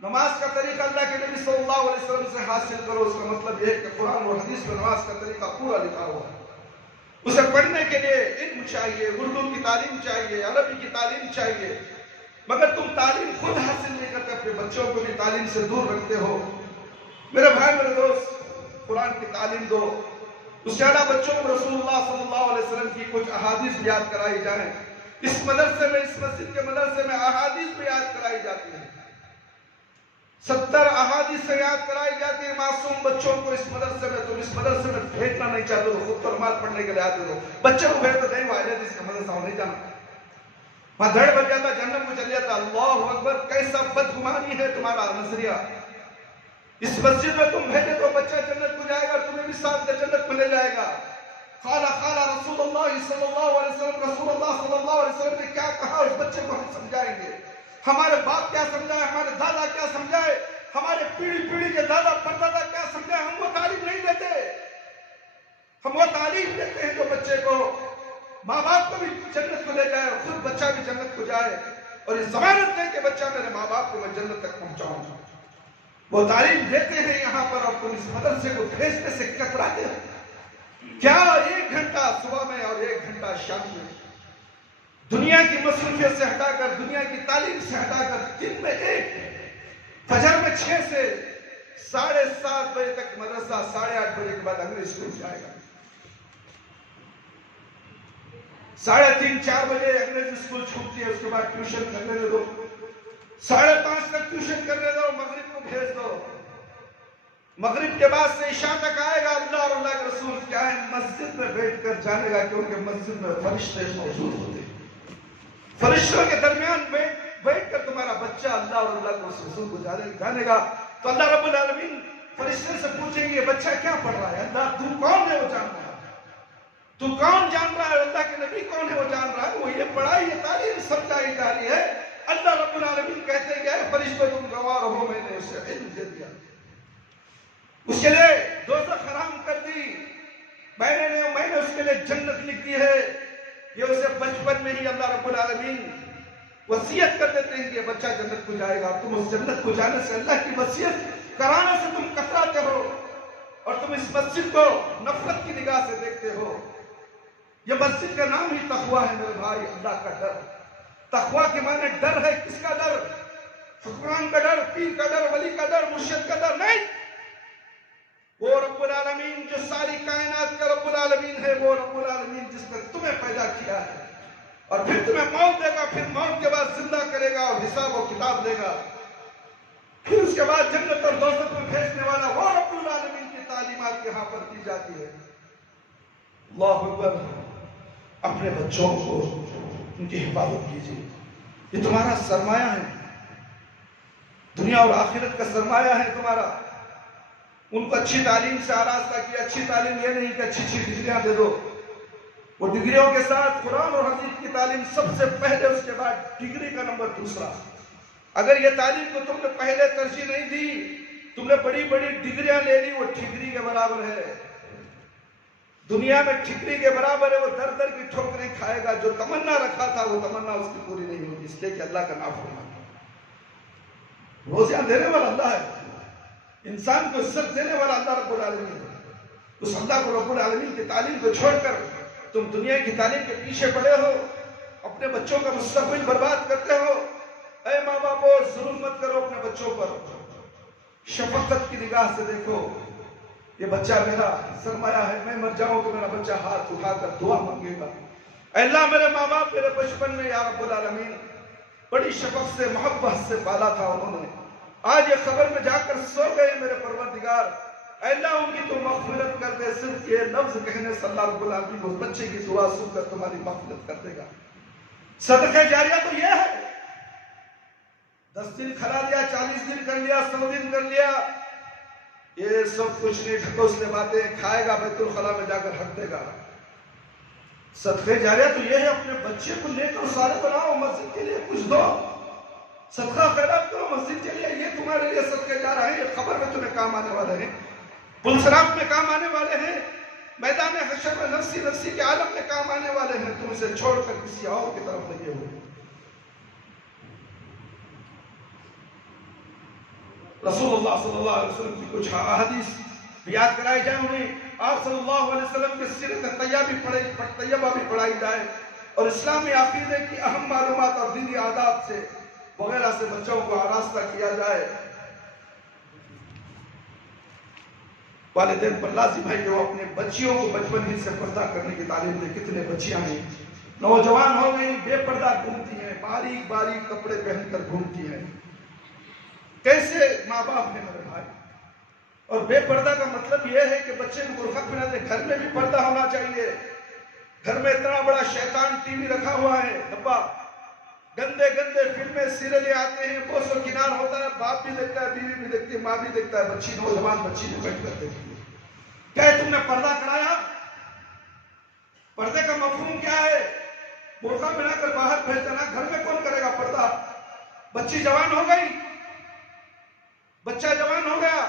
نماز کا طریقہ اللہ کے نبی صلی اللہ علیہ وسلم سے حاصل کرو۔ اس کا مطلب یہ ہے کہ قرآن اور حدیث میں نماز کا طریقہ پورا لکھا ہوا ہے، اسے پڑھنے کے لیے علم چاہیے، اردو کی تعلیم چاہیے، عربی کی تعلیم چاہیے، مگر تم تعلیم خود حاصل نہیں کرتے، اپنے بچوں کو بھی تعلیم سے دور رکھتے ہو۔ میرے بھائی میرے دوست، قرآن کی تعلیم دو، اس سے زیادہ بچوں کو رسول اللہ صلی اللہ علیہ وسلم کی کچھ احادیث یاد کرائی جائیں۔ اس مدرسے میں، اس مسجد کے مدرسے میں احادیث بھی یاد کرائی جاتی ہیں، 70 احادیث سے یاد کرائی جاتی ہے معصوم بچوں کو اس مدرسے میں۔ تم اس مدرسے میں بھیجنا نہیں چاہتے ہو، خود تو نماز پڑھنے کے لیے آتے ہو، بچے کو بھیج تو نہیں، وہ جس کا مدرسہ ہو نہیں جانا، وہاں دھڑ بن جاتا، جہنم کو چل جاتا۔ اللہ اکبر، کیسا بدگمانی ہے تمہارا نظریہ۔ اس مسجد میں تم بھیجے تو بچہ جنت کو جائے گا، تمہیں بھی ساتھ میں جنت میں لے جائے گا۔ قال رسول اللہ صلی اللہ علیہ وسلم، رسول اللہ صلی اللہ علیہ وسلم نے کیا کہا، اس بچے کو ہم سمجھائیں گے، ہمارے باپ کیا سمجھائے، ہمارے دادا کیا سمجھائے، ہمارے پیڑھی کے دادا پردادا کیا سمجھائے، ہم وہ تعلیم نہیں دیتے، ہم وہ تعلیم دیتے ہیں جو بچے کو، ماں باپ کو بھی جنت کو لے جائے، خود بچہ بھی جنت کو جائے، اور یہ ضمانت دے کہ بچہ میرے ماں باپ کو میں جنت تک پہنچاؤں گا۔ وہ تعلیم دیتے ہیں یہاں پر، اور تم اس مدرسے کو بھیجنے سے کتراتے ہیں۔ کیا 1 گھنٹہ صبح میں اور 1 گھنٹہ شام میں دنیا کی مصروفیت سے ہٹا کر، دنیا کی تعلیم سے ہٹا کر، دن میں 1 فجر میں 6 سے 7:30 بجے تک مدرسہ، 8:30 بجے کے بعد انگریزی اسکول جائے گا، 3:30 4 بجے انگریزی اسکول چھوٹتی ہے، اس کے بعد ٹیوشن کرنے دو، 5:30 تک ٹیوشن کرنے دو، مغرب کو بھیج دو، مغرب کے بعد سے عشاء تک آئے گا۔ اللہ اور اللہ کے رسول کیا ہے، مسجد میں بیٹھ کر جانے گا، کیونکہ مسجد میں فرشتے موجود ہوتے ہیں، فرشتوں کے درمیان بیٹھ کر تمہارا بچہ اللہ اور اللہ کے رسول کو جانے گا۔ تو اللہ رب العالمین فرشتے سے پوچھیں گے، یہ بچہ کیا پڑھ رہا ہے، اللہ تو کون ہے وہ جان رہا ہے، تو کون جان رہا ہے، اللہ کے نبی کون ہے وہ جان رہا ہے، وہ یہ پڑھائی یہ تعلیم سمجھائی جا رہی ہے۔ اللہ رب العالمین کہتے ہیں کہ فرشتوں تم گواہ رہو، میں نے اسے علم دے دیا، اس کے لیے دوزخ حرام کر دی، میں نے اس کے لیے جنت لکھ دی ہے۔ یہ اسے بچپن میں ہی اللہ رب العالمین وصیت کر دیتے ہیں کہ یہ بچہ جنت کو جائے گا، تم اس جنت کو جانے سے، اللہ کی وصیت کرانے سے تم کتراتے ہو، اور تم اس مسجد کو نفرت کی نگاہ سے دیکھتے ہو۔ یہ مسجد کا نام ہی تقویٰ ہے میرے بھائی، اللہ کا ڈر۔ تقویٰ کے معنی ڈر ہے، کس کا ڈر؟ حکمران کا ڈر، پیر کا ڈر، ولی کا ڈر، مرشد کا در نہیں. وہ رب العالمین جو ساری کائنات کا رب العالمین ہے، وہ رب العالمین جس نے تمہیں پیدا کیا ہے اور پھر تمہیں موت دے گا، پھر موت کے بعد زندہ کرے گا اور حساب و کتاب لے گا، پھر اس کے بعد جنت اور دوزخ میں بھیجنے والا وہ رب العالمین کی تعلیمات یہاں پر دی جاتی ہے. اللہ اکبر. اپنے بچوں کو ان کی حفاظت کیجیے، یہ تمہارا سرمایہ ہے، دنیا اور آخرت کا سرمایہ ہے تمہارا. ان کو اچھی تعلیم سے آراستہ کیا. اچھی تعلیم یہ نہیں کہ اچھی ڈگریاں دے دو، وہ ڈگریوں کے ساتھ قرآن اور حدیث کی تعلیم سب سے پہلے، اس کے بعد ڈگری کا نمبر دوسرا. اگر یہ تعلیم کو تم نے پہلے ترجیح نہیں دی، تم نے بڑی بڑی ڈگریاں لے لی، وہ ٹھیکری کے برابر ہے. دنیا میں ٹھیکری کے برابر ہے. وہ در در کی ٹھوکریں کھائے گا. جو تمنا رکھا تھا وہ تمنا اس کی پوری نہیں ہوگی، اس لیے کہ اللہ کا نافرمان. روزیاں دینے والا اللہ ہے، انسان کو عزت دینے والا اللہ رب العالمین ہے. اس اللہ کو رب العالمین کی تعلیم کو چھوڑ کر تم دنیا کی تعلیم کے پیچھے پڑے ہو، اپنے بچوں کا مستقبل برباد کرتے ہو. اے ماں باپو، ظلم مت کرو اپنے بچوں پر. شفقت کی نگاہ سے دیکھو. یہ بچہ میرا سرمایہ ہے، میں مر جاؤں تو میرا بچہ ہاتھ اٹھا کر دعا مانگے گا. اے اللہ، میرے ماں باپ میرے بچپن میں یا رب العالمین بڑی شفقت سے محبت سے پالا تھا انہوں نے، آج یہ قبر میں جا کر سو گئے میرے پروردگار. اے اللہ، ان کی تو مغفرت کر دے. صرف یہ لفظ کہنے سے اللہ رب العالمین اس بچے کی دعا سن کر تمہاری مغفرت کر دے گا. صدقہ جاریہ تو یہ ہے. 10 دن کھلا دیا، 40 دن کر لیا، 100 دن کر لیا، یہ سب کچھ نہیں. ٹھکوسلے باتیں کھائے گا، بیت الخلا میں جا کر رکھ دے گا. صدقہ جاریہ تو یہ ہے، اپنے بچے کو لے کر سارے بناؤ، مسجد کے لیے کچھ دو، صدقہ خیرات کرو مسجد کے لیے. یہ تمہارے لیے صدقہ جاریہ ہے. یہ خبر میں تمہیں کام آنے والے ہیں، پلسرات میں کام آنے والے ہیں، میدان حشر میں نفسی نفسی کے عالم میں کام آنے والے ہیں. تم اسے چھوڑ کر کسی اور کی طرف لگے ہوئے. رسول اللہ صلی اللہ علیہ وسلم کی کچھ احادیث یاد کرائی جائیں انہیں. آپ صلی اللہ علیہ وسلم کے سیرت طیبہ بھی پڑھائی جائے اور اسلامی عقیدے کی اہم معلومات اور دینی عادات سے وغیرہ سے بچوں کو آراستہ کیا جائے. والدین پر لازم ہے کہ وہ اپنے بچیوں کو بچپن ہی سے پردہ کرنے کی تعلیم دے. کتنے بچیاں ہیں نوجوان ہو گئی، بے پردہ گھومتی ہیں، باریک باریک کپڑے پہن کر گھومتی ہیں. کیسے ماں باپ ہیں میرے بھائی؟ اور بے پردہ کا مطلب یہ ہے کہ بچے کو برقع پہنا دے. گھر میں بھی پردہ ہونا چاہیے. گھر میں اتنا بڑا شیطان ٹی وی رکھا ہوا ہے، ڈبا، گندے گندے فلمیں سیریلیں آتے ہیں، بوس و کنار ہوتا ہے، باپ بھی دیکھتا ہے، بیوی بھی دیکھتی ہے، ماں بھی دیکھتا ہے، بچی نوجوان بچی بھی بیٹھ کر دیکھتی ہے. کیا تم نے پردہ کرایا؟ پردے کا مفہوم کیا ہے؟ برقع پہنا کر باہر بھیج دینا. گھر میں کون کرے گا پردہ؟ بچی جوان ہو گئی، بچہ جوان ہو گیا،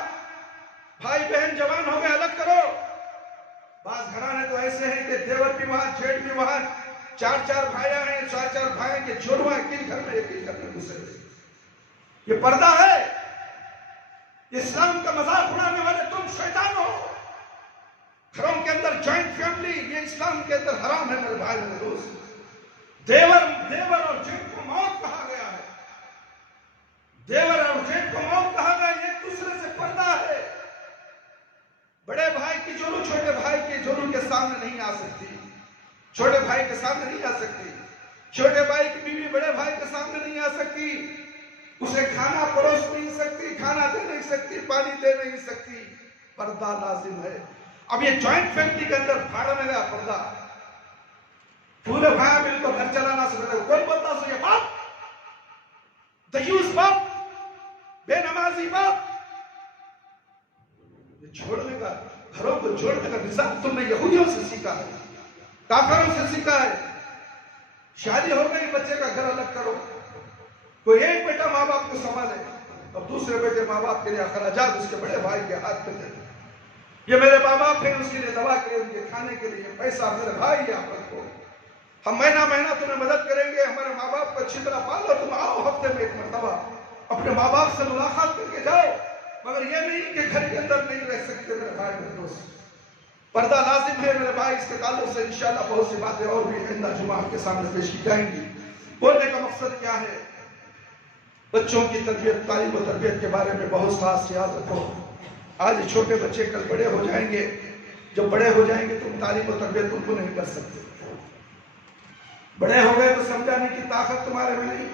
بھائی بہن جوان ہو گئے، الگ کرو. بعض گھرانے تو ایسے ہیں کہ دیور بھی وہاں، جیٹ بھی وہاں، 4 بھائیاں ہیں، 4 بھائیاں کے جوڑواں ہیں، کن گھر میں ایک ہی گھر میں گھسے. یہ پردہ ہے. اسلام کا مذاق اڑانے والے تم شیطان ہو. گھروں کے اندر جوائنٹ فیملی یہ اسلام کے اندر حرام ہے میرے بھائی میرے دوست. دیور اور جیٹ کو موت کہا گیا ہے. دیور اور جیٹ کو موت کہا گیا ہے. ایک دوسرے سے پردہ ہے. بڑے بھائی کی جورو چھوٹے بھائی کے جورو کے سامنے نہیں آ سکتی، چھوٹے بھائی کے سامنے نہیں آ سکتی. چھوٹے بھائی کی بیوی بڑے بھائی کے سامنے نہیں آ سکتی. اسے کھانا پروس نہیں سکتی، کھانا دے نہیں سکتی، پانی دے نہیں سکتی. پردہ لازم ہے. اب یہ جوائنٹ فیملی کے اندر پھاڑا میں گیا پردہ. پورے بھائی مل کو گھر چلانا سکتے. کون بولتا سو یہ باپ؟ دیوس باپ، بے نمازی باپ. چھوڑنے کا، گھروں کو چھوڑنے کا نظام تم نے یہودیوں سے سیکھا ہے، کافروں سے سیکھا ہے. شادی ہو گئی، بچے کا گھر الگ کرو. کوئی ایک بیٹا ماں باپ کو سنبھالے اور دوسرے بیٹے ماں باپ کے لیے اخراجات اس کے بڑے بھائی کے ہاتھ پہ دے. یہ میرے ماں باپ ہیں، اس کے لیے دوا کے لیے، ان کے کھانے کے لیے پیسہ میرے بھائی یہاں رکھو. ہم مہینہ مہینہ تمہیں مدد کریں گے. ہمارے ماں باپ کو اچھی طرح پالو. تم آؤ ہفتے میں 1 مرتبہ اپنے ماں باپ سے ملاقات کر کے جاؤ. مگر یہ نہیں کہ گھر کے اندر نہیں رہ سکتے میرے بھائی میرے دوست. پردہ لازم ہے میرے بھائی. اس کے تعلق سے انشاءاللہ بہت سی باتیں اور بھی آئندہ جمعہ کے سامنے پیش کی جائیں گی. بولنے کا مقصد کیا ہے؟ بچوں کی تربیت، تعلیم و تربیت کے بارے میں بہت خاص یاد رکھو۔ آج چھوٹے بچے کل بڑے ہو جائیں گے، جب بڑے ہو جائیں گے تم تعلیم و تربیت ان کو نہیں کر سکتے۔ بڑے ہو گئے تو سمجھانے کی طاقت تمہارے میں نہیں۔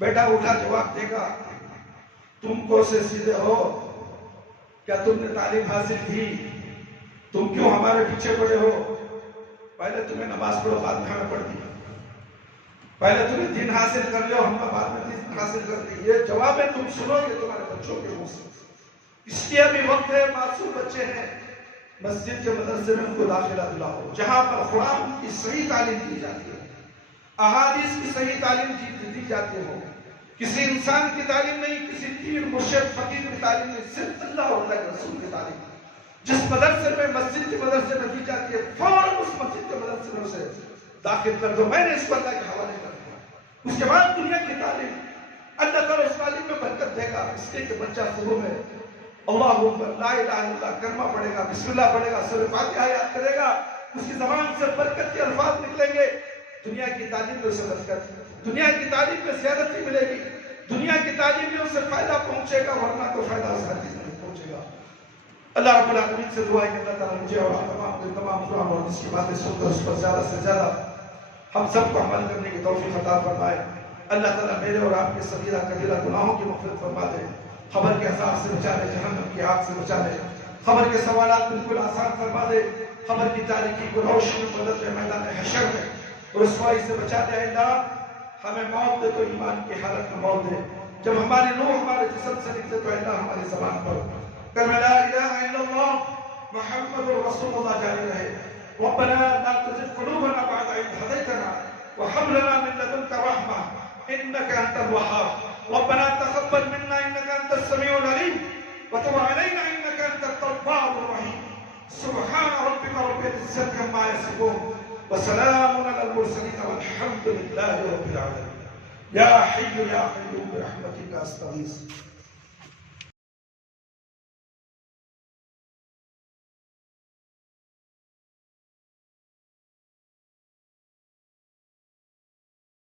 بیٹا اٹھا جواب دے گا، تم کو سے سیدھے ہو، کیا تم نے تعلیم حاصل کی؟ تم کیوں ہمارے پیچھے پڑے ہو؟ پہلے تمہیں نماز پڑھو، بعد میں ہمیں پڑھ دی۔ پہلے تمہیں دین حاصل کر لو، ہم بعد میں دین حاصل کر دی۔ یہ جوابیں تم سنو گے تمہارے بچوں کے منہ سے۔ اس لیے ابھی وقت ہے، معصوم بچے ہیں، مسجد کے مدرسے میں ان کو داخلہ دلاؤ، جہاں پر قرآن کی صحیح تعلیم دی جاتی ہے، احادیث کی صحیح تعلیم دی جاتی ہو۔ کسی انسان کی تعلیم نہیں، کسی پیر مرشد فقیر کی تعلیم نہیں، صرف اللہ اور اللہ کے رسول کی تعلیم۔ جس مدرسے میں، مسجد کے مدرسے میں دی جاتی ہے، فوراً اس مسجد کے مدرسے میں اسے داخل کر دو۔ میں نے اس کو اللہ کے حوالے کر دیا۔ اس کے بعد دنیا کی تعلیم، اللہ تعالیٰ اس تعلیم میں برکت دے گا، اس لیے کہ بچہ شروع میں اللہ اکبر، لا الہ الا اللہ کلمہ پڑھے گا، بسم اللہ پڑھے گا، سورہ فاتحہ یاد کرے گا، اس کی زبان سے برکت کے الفاظ نکلیں گے۔ دنیا کی تعلیم میں اسے برکت، دنیا کی تعلیم میں زیادتی ملے گی، دنیا کی تعلیم میں اسے فائدہ پہنچے گا، ورنہ تو فائدہ اس حدیث میں نہیں پہنچے گا۔ اللہ رب العالمین سے دعا ہے کہ اللہ تعالیٰ مجھے اور تمام قرآن اور اس کی باتیں سن کر اس پر زیادہ سے زیادہ ہم سب کو عمل کرنے کی توفیق عطا فرمائے۔ اللہ تعالیٰ میرے اور آپ کے صغیرہ کبیرہ گناہوں کی مغفرت فرما دے، خبر کے عذاب سے بچا لے، جہنم کی آگ سے بچا لے، خبر کے سوالات بالکل آسان فرما دے، خبر کی تاریکی کو روشنی میں بدل دے، میدان حشر میں رسوائی سے بچا دے۔ اللہ ہمیں موت دے تو ایمان کی حالت میں موت دے، جب ہماری روح ہمارے جسم سے نکلے تو اللہ ہماری زبان پر کلمہ لا الہ الا اللہ محمد رسول اللہ جاری رہے۔ ربنا لا تزغ قلوبنا بعد إذ هديتنا وهب لنا من لدنك رحمة إنك أنت الوهاب ربنا تقبل منا إنك أنت السميع العليم وتب علينا إنك أنت التواب الرحيم سبحان ربك رب العزة عما يصفون وسلام على المرسلين والحمد لله رب العالمين يا حي يا قيوم برحمتك أستغيث